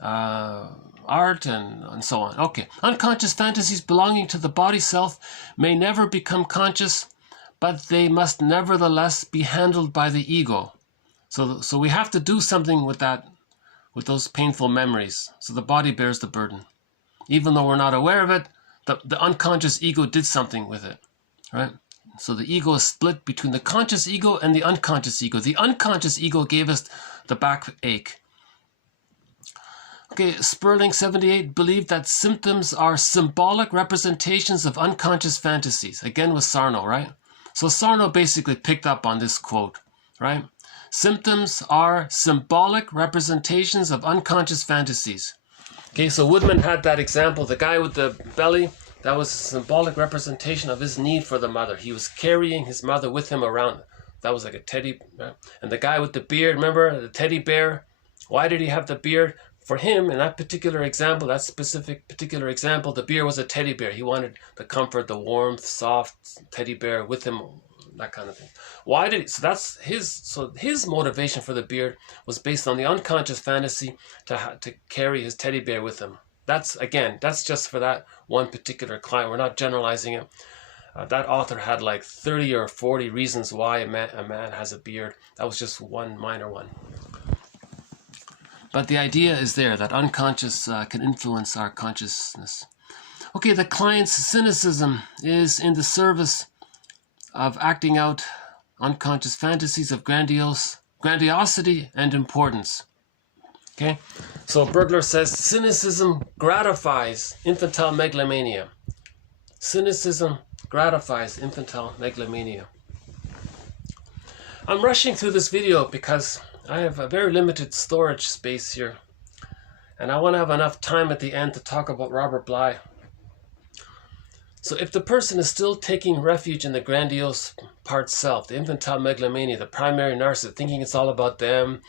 art and so on. Okay, unconscious fantasies belonging to the body self may never become conscious, but they must nevertheless be handled by the ego. So we have to do something with that, with those painful memories. So the body bears the burden. Even though we're not aware of it, the unconscious ego did something with it, right? So the ego is split between the conscious ego and the unconscious ego. The unconscious ego gave us the backache. Okay, Sperling 78 believed that symptoms are symbolic representations of unconscious fantasies. Again with Sarno, right? So Sarno basically picked up on this quote, right? Symptoms are symbolic representations of unconscious fantasies. Okay, so Woodman had that example. The guy with the belly, that was a symbolic representation of his need for the mother. He was carrying his mother with him around. That was like a teddy, right? And the guy with the beard, remember the teddy bear? Why did he have the beard? For him, in that particular example, that specific particular example, the bear was a teddy bear. He wanted the comfort, the warmth, soft teddy bear with him, that kind of thing. Why did he? So his motivation for the beard was based on the unconscious fantasy to carry his teddy bear with him. That's just for that one particular client. We're not generalizing it. That author had like 30 or 40 reasons why a man has a beard. That was just one minor one. But the idea is there, that unconscious can influence our consciousness. Okay, the client's cynicism is in the service of acting out unconscious fantasies of grandiosity and importance. Okay, so Bergler says cynicism gratifies infantile megalomania. Cynicism gratifies infantile megalomania. I'm rushing through this video because I have a very limited storage space here, and I want to have enough time at the end to talk about Robert Bly. So if the person is still taking refuge in the grandiose part self, the infantile megalomania, the primary narcissist, thinking it's all about them.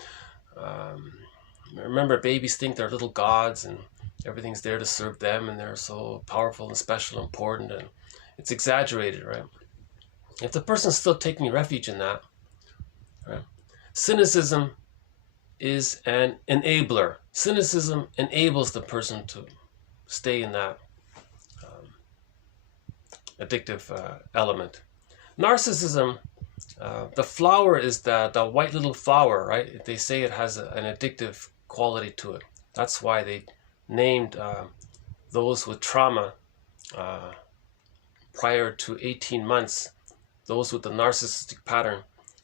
Remember, babies think they're little gods and everything's there to serve them, and they're so powerful and special and important, and it's exaggerated, right? If the person's still taking refuge in that, right? Cynicism is an enabler. Cynicism enables the person to stay in that addictive element. Narcissism, the flower is the white little flower, right? They say it has an addictive quality to it. That's why they named those with trauma prior to 18 months, those with the narcissistic pattern,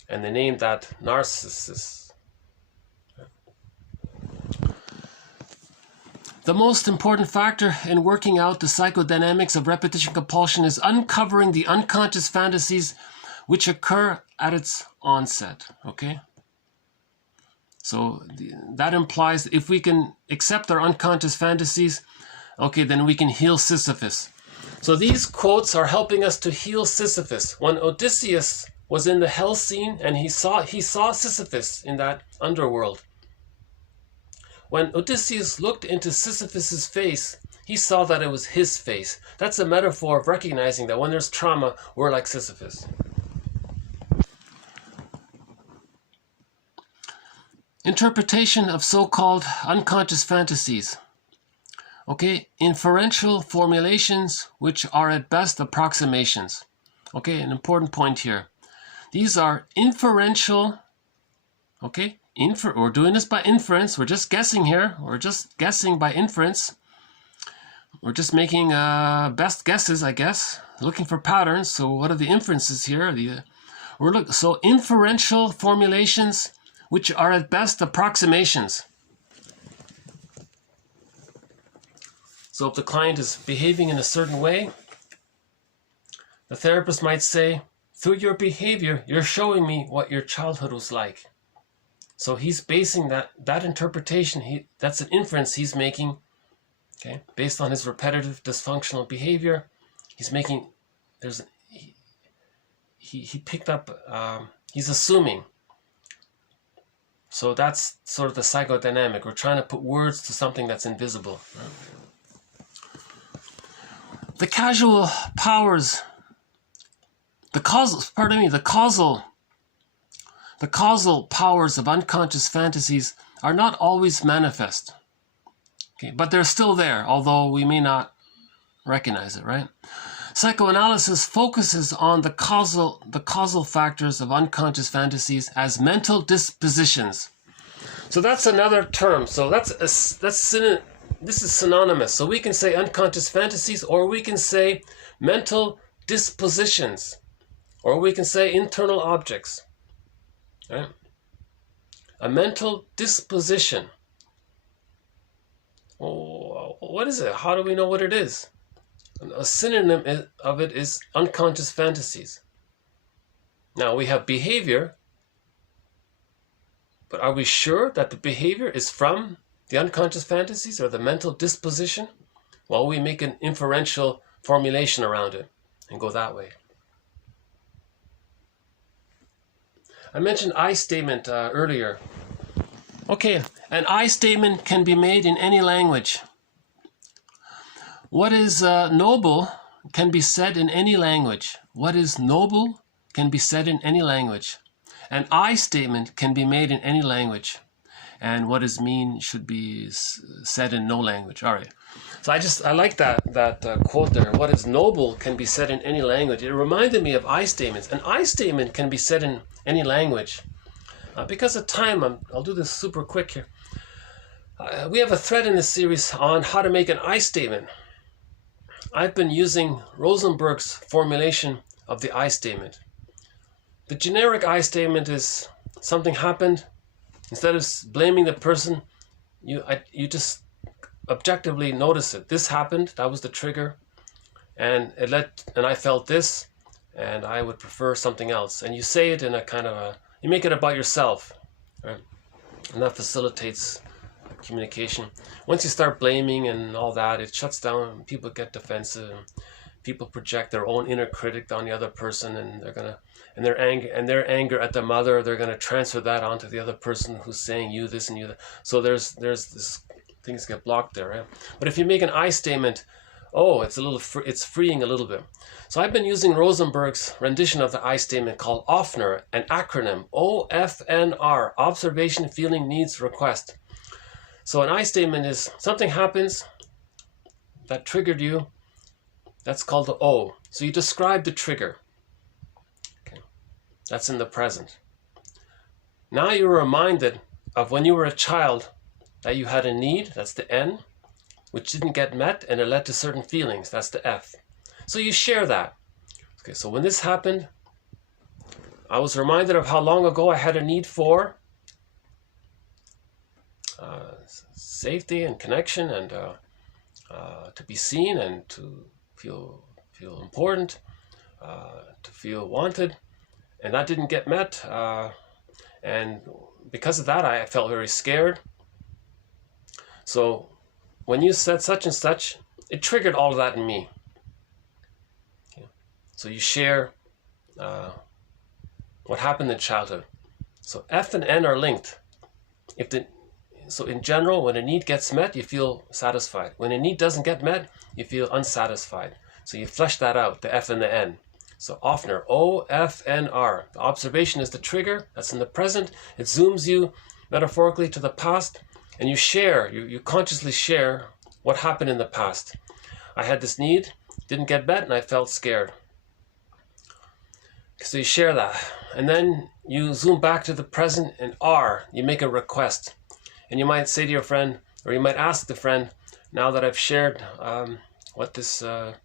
and they named that narcissist. The most important factor in working out the psychodynamics of repetition compulsion is uncovering the unconscious fantasies which occur at its onset. Okay? So that implies that if we can accept our unconscious fantasies, okay, then we can heal Sisyphus. So these quotes are helping us to heal Sisyphus. When Odysseus was in the hell scene and he saw Sisyphus in that underworld. When Odysseus looked into Sisyphus's face, he saw that it was his face. That's a metaphor of recognizing that when there's trauma, we're like Sisyphus. Interpretation of so-called unconscious fantasies. Okay, inferential formulations, which are at best approximations. Okay, an important point here. These are inferential, okay, we're doing this by inference. We're just guessing here. We're just guessing by inference. We're just making best guesses, I guess, looking for patterns. So what are the inferences here? So inferential formulations, which are at best approximations. So if the client is behaving in a certain way, the therapist might say, through your behavior, you're showing me what your childhood was like. So he's basing that interpretation, that's an inference he's making, okay, based on his repetitive dysfunctional behavior. He's making, he picked up, he's assuming. So that's sort of the psychodynamic. We're trying to put words to something that's invisible. The causal powers, the causal powers of unconscious fantasies are not always manifest. Okay, but they're still there, although we may not recognize it, right? Psychoanalysis focuses on the causal factors of unconscious fantasies as mental dispositions. So that's another term. So this is synonymous. So we can say unconscious fantasies, or we can say mental dispositions, or we can say internal objects. Right? A mental disposition. Oh, what is it? How do we know what it is? A synonym of it is unconscious fantasies. Now we have behavior, but are we sure that the behavior is from the unconscious fantasies or the mental disposition? Well, we make an inferential formulation around it and go that way. I mentioned I statement earlier. Okay, an I statement can be made in any language. What is noble can be said in any language. What is noble can be said in any language. An I statement can be made in any language. And what is mean should be said in no language. All right. So I like that quote there. What is noble can be said in any language. It reminded me of I statements. An I statement can be said in any language. Because of time, I'll do this super quick here. We have a thread in this series on how to make an I statement. I've been using Rosenberg's formulation of the I statement. The generic I statement is something happened. Instead of blaming the person, you just objectively notice it. This happened. That was the trigger, and I felt this, and I would prefer something else. And you say it in a kind of you make it about yourself, right? And that facilitates communication. Once you start blaming and all that, it shuts down. People get defensive. And people project their own inner critic on the other person, and their anger at the mother, they're gonna transfer that onto the other person who's saying you this and you that. So there's this things get blocked there, right? But if you make an I statement, it's freeing a little bit. So I've been using Rosenberg's rendition of the I statement called OFNR, an acronym, OFNR, observation, feeling, needs, request. So an I statement is something happens that triggered you. That's called the O. So you describe the trigger. Okay. That's in the present. Now you're reminded of when you were a child that you had a need, that's the N, which didn't get met, and it led to certain feelings, that's the F. So you share that. Okay, so when this happened, I was reminded of how long ago I had a need for safety and connection, and to be seen and to feel important, to feel wanted, and that didn't get met, and because of that I felt very scared. So when you said such and such, it triggered all of that in me. Okay. So you share what happened in childhood. So F and N are linked. So in general, when a need gets met, you feel satisfied. When a need doesn't get met, you feel unsatisfied. So you flesh that out, the F and the N. So OFNR, O-F-N-R. The observation is the trigger, that's in the present. It zooms you metaphorically to the past, and you share, you consciously share what happened in the past. I had this need, didn't get met, and I felt scared. So you share that. And then you zoom back to the present, and R, you make a request. And you might say to your friend, or you might ask the friend, now that I've shared what this, I'm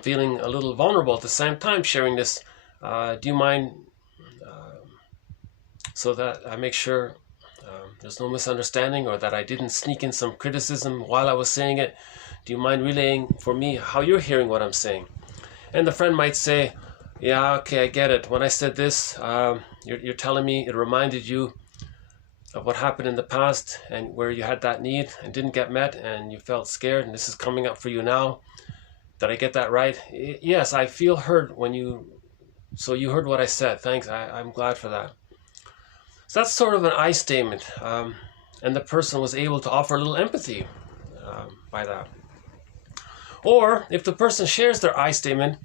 feeling a little vulnerable at the same time sharing this, do you mind, so that I make sure there's no misunderstanding, or that I didn't sneak in some criticism while I was saying it, do you mind relaying for me how you're hearing what I'm saying? And the friend might say, yeah, okay, I get it. When I said this, you're telling me it reminded you of what happened in the past and where you had that need and didn't get met and you felt scared, and this is coming up for you now. Did I get that right? Yes, I feel heard so you heard what I said. Thanks, I'm glad for that. So that's sort of an I statement, and the person was able to offer a little empathy by that. Or if the person shares their I statement,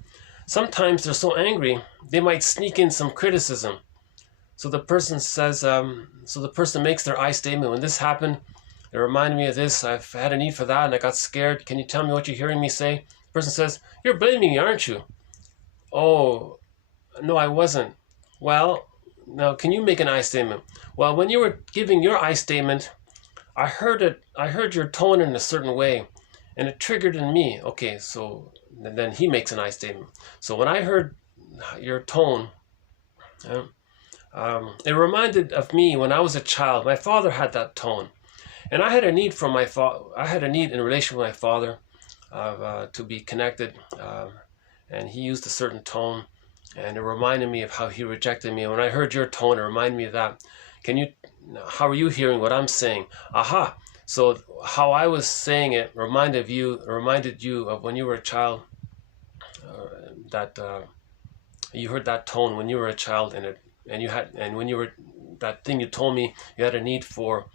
sometimes they're so angry, they might sneak in some criticism. So the person says, so the person makes their I statement, when this happened, It reminded me of this. I've had a need for that and I got scared. Can you tell me what you're hearing me say? The person says, you're blaming me, aren't you? Oh, no, I wasn't. Well, now can you make an I statement? Well, when you were giving your I statement, I heard your tone in a certain way and it triggered in me. Okay, so then he makes an I statement. So when I heard your tone, it reminded of me when I was a child. My father had that tone, and I had a need from my father. I had a need in relation with my father to be connected, and he used a certain tone, and it reminded me of how he rejected me. And when I heard your tone, it reminded me of that. How are you hearing what I'm saying? Aha! So how I was saying it reminded you of when you were a child. You heard that tone when you were a child, and when you were that thing you told me you had a need for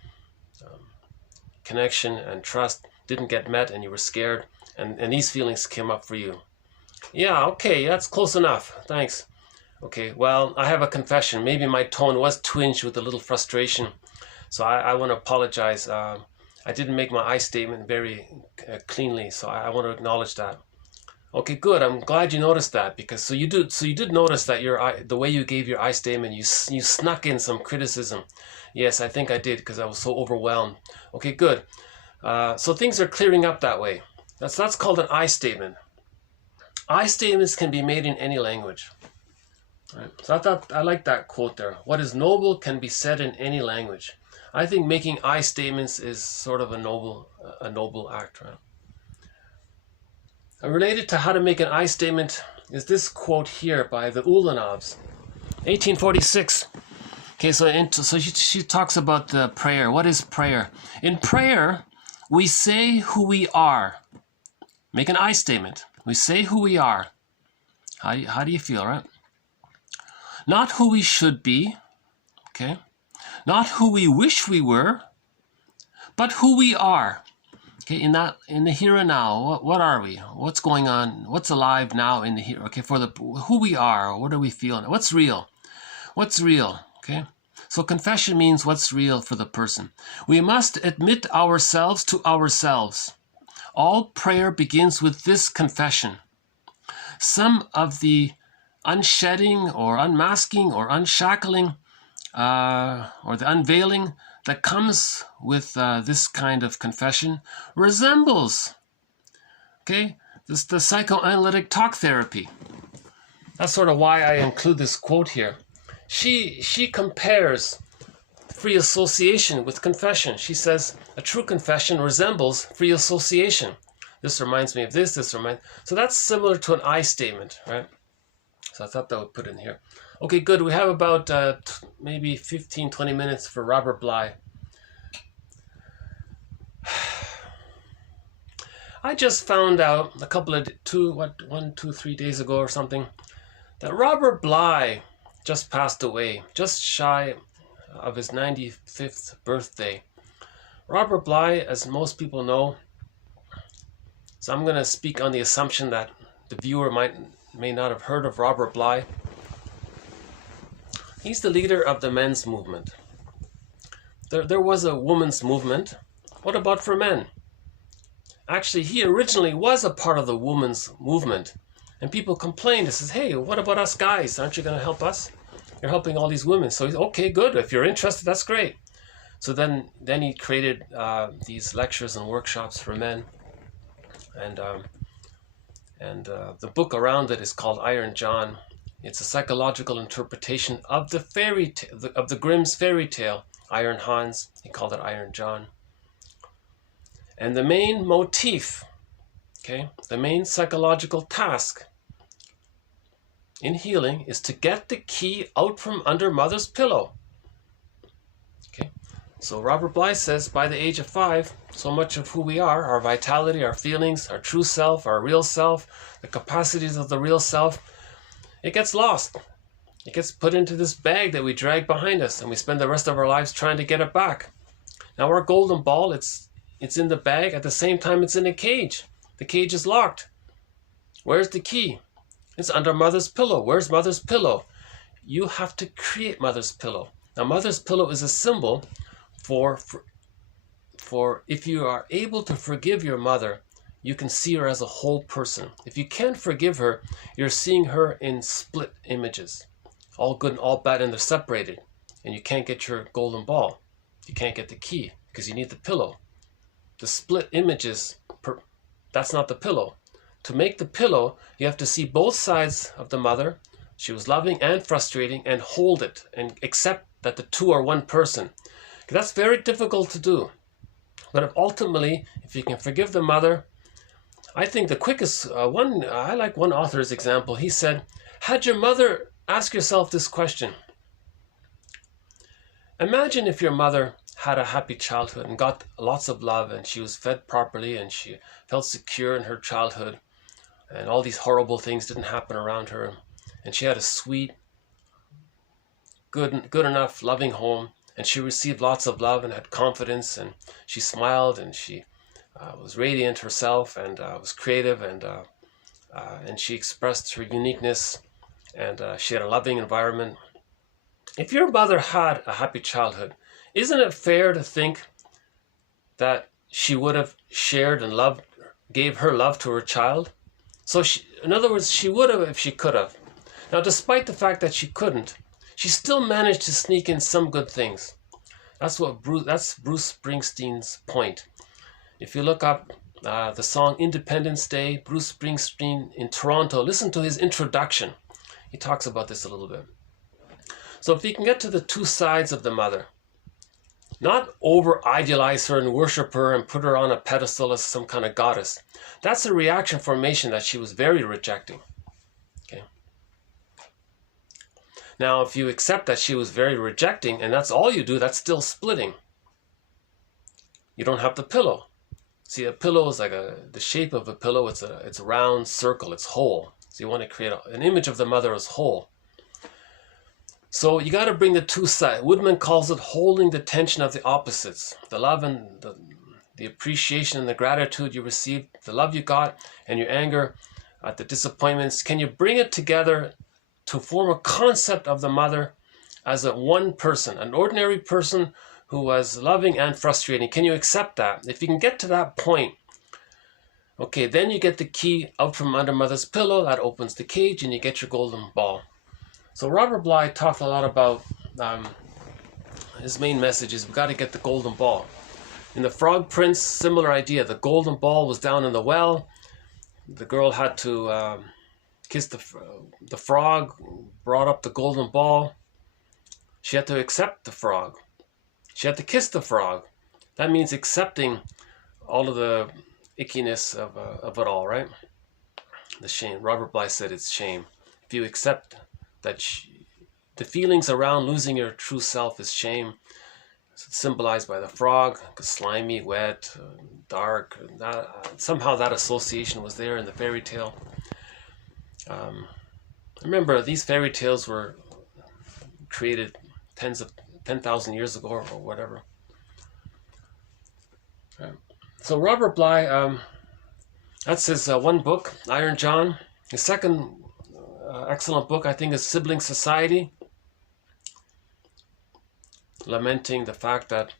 connection and trust didn't get met, and you were scared, and these feelings came up for you. Yeah, okay, that's close enough. Thanks. Okay, well, I have a confession. Maybe my tone was twinged with a little frustration, so I want to apologize. I didn't make my I statement very cleanly, so I want to acknowledge that. Okay, good. I'm glad you noticed that, because you did notice that the way you gave your I statement, you snuck in some criticism. Yes, I think I did, because I was so overwhelmed. Okay, good. So things are clearing up that way. That's called an I statement. I statements can be made in any language. Right? So I like that quote there. What is noble can be said in any language. I think making I statements is sort of a noble act, right? Related to how to make an I statement is this quote here by the Ulanovs, 1846. Okay, so she talks about the prayer. What is prayer? In prayer, we say who we are. Make an I statement. We say who we are. How do you feel, right? Not who we should be, okay? Not who we wish we were, but who we are. Okay, in the here and now, what are we? What's going on? What's alive now in the here? Okay, for who we are, what are we feeling? What's real? What's real? Okay, so confession means what's real for the person. We must admit ourselves to ourselves. All prayer begins with this confession. Some of the unshedding or unmasking or unshackling or the unveiling that comes with this kind of confession resembles, okay, the psychoanalytic talk therapy. That's sort of why I include this quote here. She compares free association with confession. She says a true confession resembles free association. This reminds me of this, so that's similar to an I statement, right? So I thought that would put in here. Okay, good. We have about maybe 15-20 minutes for Robert Bly. I just found out a couple of 3 days ago or something that Robert Bly just passed away, just shy of his 95th birthday. Robert Bly, as most people know, so I'm going to speak on the assumption that the viewer may not have heard of Robert Bly. He's the leader of the men's movement. There was a women's movement. What about for men? Actually, he originally was a part of the women's movement. And people complained. They says, hey, what about us guys? Aren't you going to help us? You're helping all these women. So he's, okay, good. If you're interested, that's great. So then he created these lectures and workshops for men. And the book around it is called Iron John. It's a psychological interpretation of the Grimm's fairy tale, Iron Hans. He called it Iron John. And the main motif, okay, the main psychological task in healing is to get the key out from under mother's pillow. Okay, so Robert Bly says by the age of 5, so much of who we are, our vitality, our feelings, our true self, our real self, the capacities of the real self, it gets lost. It gets put into this bag that we drag behind us, and we spend the rest of our lives trying to get it back. Now our golden ball, it's in the bag. At the same time, it's in a cage. The cage is locked. Where's the key? It's under mother's pillow. Where's mother's pillow? You have to create mother's pillow. Now, mother's pillow is a symbol for if you are able to forgive your mother, you can see her as a whole person. If you can't forgive her, you're seeing her in split images. All good and all bad, and they're separated. And you can't get your golden ball. You can't get the key because you need the pillow. The split images, that's not the pillow. To make the pillow, you have to see both sides of the mother. She was loving and frustrating, and hold it and accept that the two are one person. That's very difficult to do. But if you can forgive the mother, I think the quickest I like one author's example. He said, had your mother, ask yourself this question. Imagine if your mother had a happy childhood and got lots of love, and she was fed properly and she felt secure in her childhood, and all these horrible things didn't happen around her, and she had a sweet, good enough, loving home, and she received lots of love and had confidence, and she smiled, and she was radiant herself, and was creative, and she expressed her uniqueness, and she had a loving environment. If your mother had a happy childhood, isn't it fair to think that she would have shared and gave her love to her child? So in other words, she would have if she could have. Now, despite the fact that she couldn't, she still managed to sneak in some good things. That's Bruce Springsteen's point. If you look up the song Independence Day, Bruce Springsteen in Toronto, listen to his introduction. He talks about this a little bit. So if you can get to the two sides of the mother, not over-idealize her and worship her and put her on a pedestal as some kind of goddess. That's a reaction formation that she was very rejecting. Okay. Now, if you accept that she was very rejecting, and that's all you do, that's still splitting. You don't have the pillow. See, a pillow is like the shape of a pillow. It's a round circle. It's whole. So you want to create an image of the mother as whole. So you got to bring the two sides. Woodman calls it holding the tension of the opposites. The love and the appreciation and the gratitude you received, the love you got, and your anger at the disappointments. Can you bring it together to form a concept of the mother as a one person, an ordinary person who was loving and frustrating? Can you accept that? If you can get to that point, okay, then you get the key out from under mother's pillow. That opens the cage and you get your golden ball. So Robert Bly talked a lot about, his main message is we've got to get the golden ball. In The Frog Prince, similar idea. The golden ball was down in the well. The girl had to kiss the frog, brought up the golden ball. She had to accept the frog. She had to kiss the frog. That means accepting all of the ickiness of it all, right? The shame. Robert Bly said it's shame. If you accept that the feelings around losing your true self is shame. It's symbolized by the frog, slimy, wet, dark. Somehow that association was there in the fairy tale. Remember, these fairy tales were created 10,000 years ago or whatever. So Robert Bly, that's his one book, Iron John. His second excellent book, I think, is Sibling Society, lamenting the fact that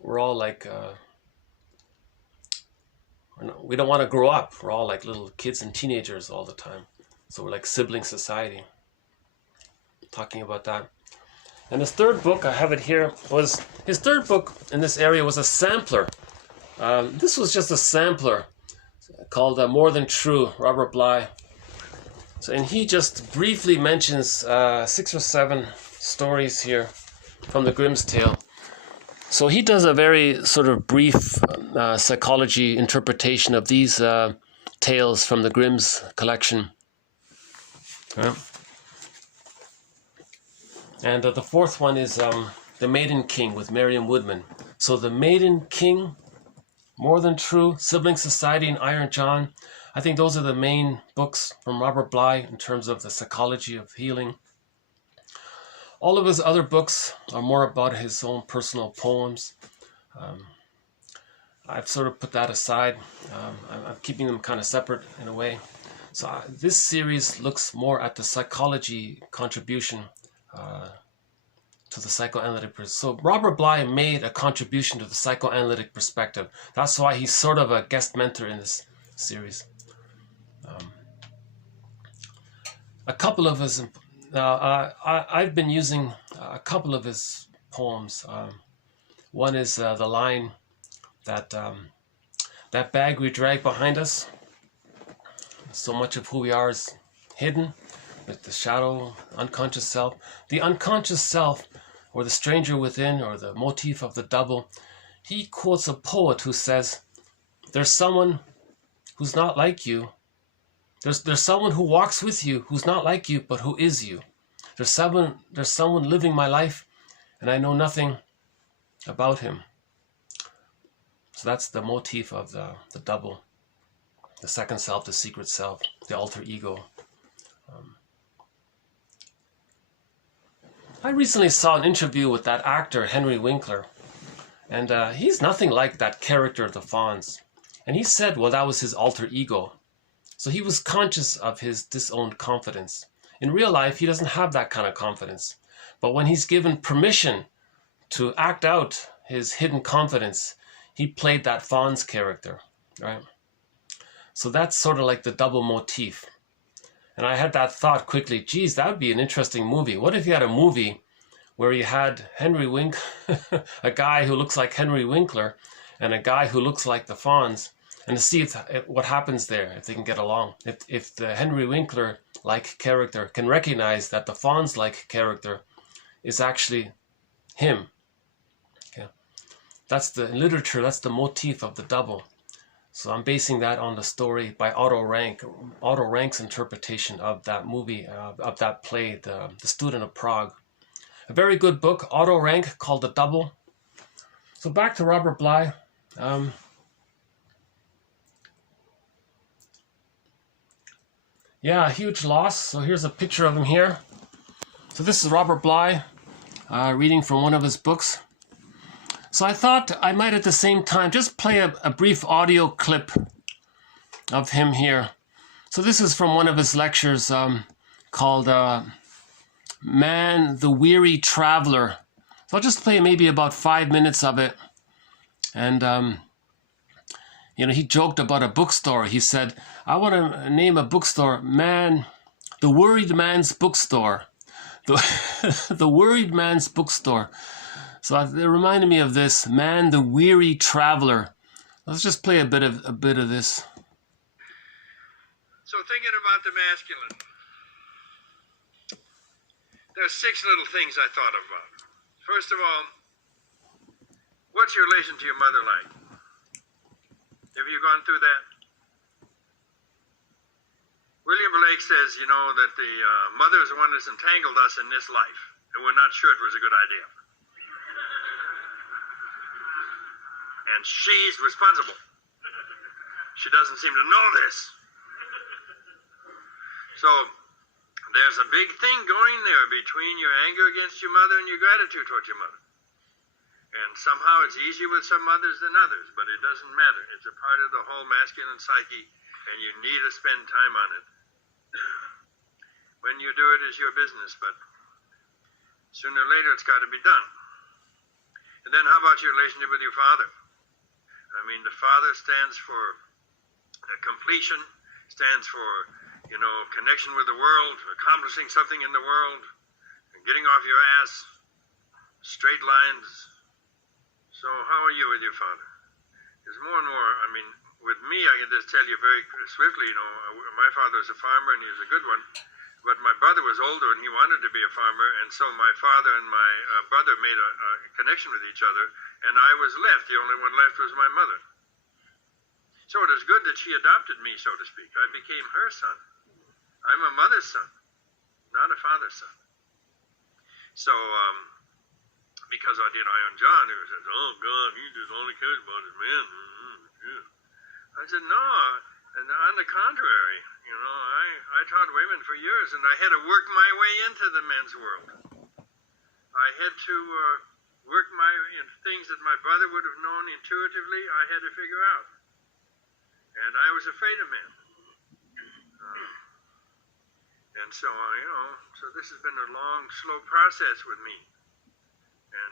we're all like, we don't want to grow up. We're all like little kids and teenagers all the time. So we're like sibling society, talking about that. And his third book, I have it here, his third book in this area was a sampler. This was just a sampler called More Than True, Robert Bly. So, and he just briefly mentions 6 or 7 stories here from the Grimm's Tale. So he does a very sort of brief psychology interpretation of these tales from the Grimm's collection. And the fourth one is The Maiden King with Marion Woodman. So The Maiden King, More Than True, Sibling Society, and Iron John. I think those are the main books from Robert Bly in terms of the psychology of healing. All of his other books are more about his own personal poems. I've sort of put that aside. I'm keeping them kind of separate in a way. So this series looks more at the psychology contribution to the psychoanalytic perspective. So Robert Bly made a contribution to the psychoanalytic perspective. That's why he's sort of a guest mentor in this series. A couple of his, I've been using a couple of his poems. One is the line that that bag we drag behind us, so much of who we are is hidden with the shadow, unconscious self. The unconscious self, or the stranger within, or the motif of the double. He quotes a poet who says, there's someone who's not like you. There's someone who walks with you who's not like you, but who is you. There's someone living my life, and I know nothing about him. So that's the motif of the double, the second self, the secret self, the alter ego. I recently saw an interview with that actor, Henry Winkler, and he's nothing like that character of the Fonz. And he said, well, that was his alter ego. So he was conscious of his disowned confidence. In real life, he doesn't have that kind of confidence. But when he's given permission to act out his hidden confidence, he played that Fonz character, right? So that's sort of like the double motif. And I had that thought quickly, geez, that would be an interesting movie. What if you had a movie where you had a guy who looks like Henry Winkler and a guy who looks like the Fonz, and to see what happens there, if they can get along. If the Henry Winkler-like character can recognize that the Fonz-like character is actually him. Okay. That's the in literature, that's the motif of the double. So I'm basing that on the story by Otto Rank. Otto Rank's interpretation of that movie, of that play, The Student of Prague. A very good book, Otto Rank, called The Double. So back to Robert Bly. Yeah, a huge loss. So here's a picture of him here. So this is Robert Bly, reading from one of his books. So I thought I might at the same time just play a brief audio clip of him here. So this is from one of his lectures called Man, the Weary Traveler. So I'll just play maybe about 5 minutes of it. And he joked about a bookstore. He said, I want to name a bookstore, Man, the Worried Man's Bookstore. The Worried Man's Bookstore. So it reminded me of this, Man, the Weary Traveler. Let's just play a bit of this. So thinking about the masculine, there's 6 little things I thought about. First of all, what's your relation to your mother like? Have you gone through that? William Blake says, that the mother is the one that's entangled us in this life, and we're not sure it was a good idea. And she's responsible. She doesn't seem to know this. So there's a big thing going there between your anger against your mother and your gratitude towards your mother. And somehow it's easier with some mothers than others, but it doesn't matter. It's a part of the whole masculine psyche, and you need to spend time on it. When you do it is your business, but sooner or later it's got to be done. And then how about your relationship with your father? I mean, the father stands for completion, stands for, connection with the world, accomplishing something in the world, getting off your ass, straight lines. So how are you with your father? There's more and more, with me, I can just tell you very swiftly, my father was a farmer and he was a good one, but my brother was older and he wanted to be a farmer, and so my father and my brother made a connection with each other, and I was left. The only one left was my mother. So it is good that she adopted me, so to speak. I became her son. I'm a mother's son, not a father's son. So, because I did Iron John, who says, oh God, he just only cares about his men. I said, no, and on the contrary, I taught women for years, and I had to work my way into the men's world. I had to work in things that my brother would have known intuitively, I had to figure out. And I was afraid of men. And so, so this has been a long, slow process with me.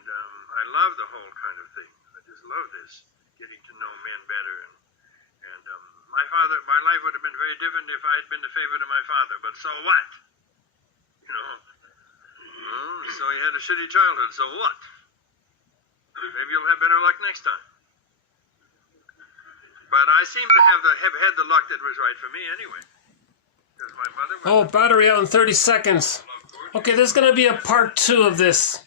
I love the whole kind of thing. I just love this, getting to know men better. And my life would have been very different if I had been the favorite of my father, but so what? You know, so he had a shitty childhood, so what? Maybe you'll have better luck next time. But I seem to have had the luck that was right for me anyway. Because my mother was... Oh, battery out in 30 seconds. Okay, there's going to be a part 2 of this.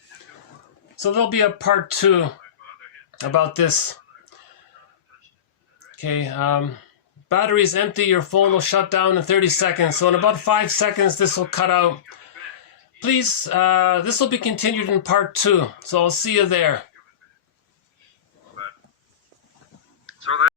So there'll be a part 2 about this. Okay, battery's empty. Your phone will shut down in 30 seconds. So in about 5 seconds, this will cut out. Please, this will be continued in part 2. So I'll see you there. So that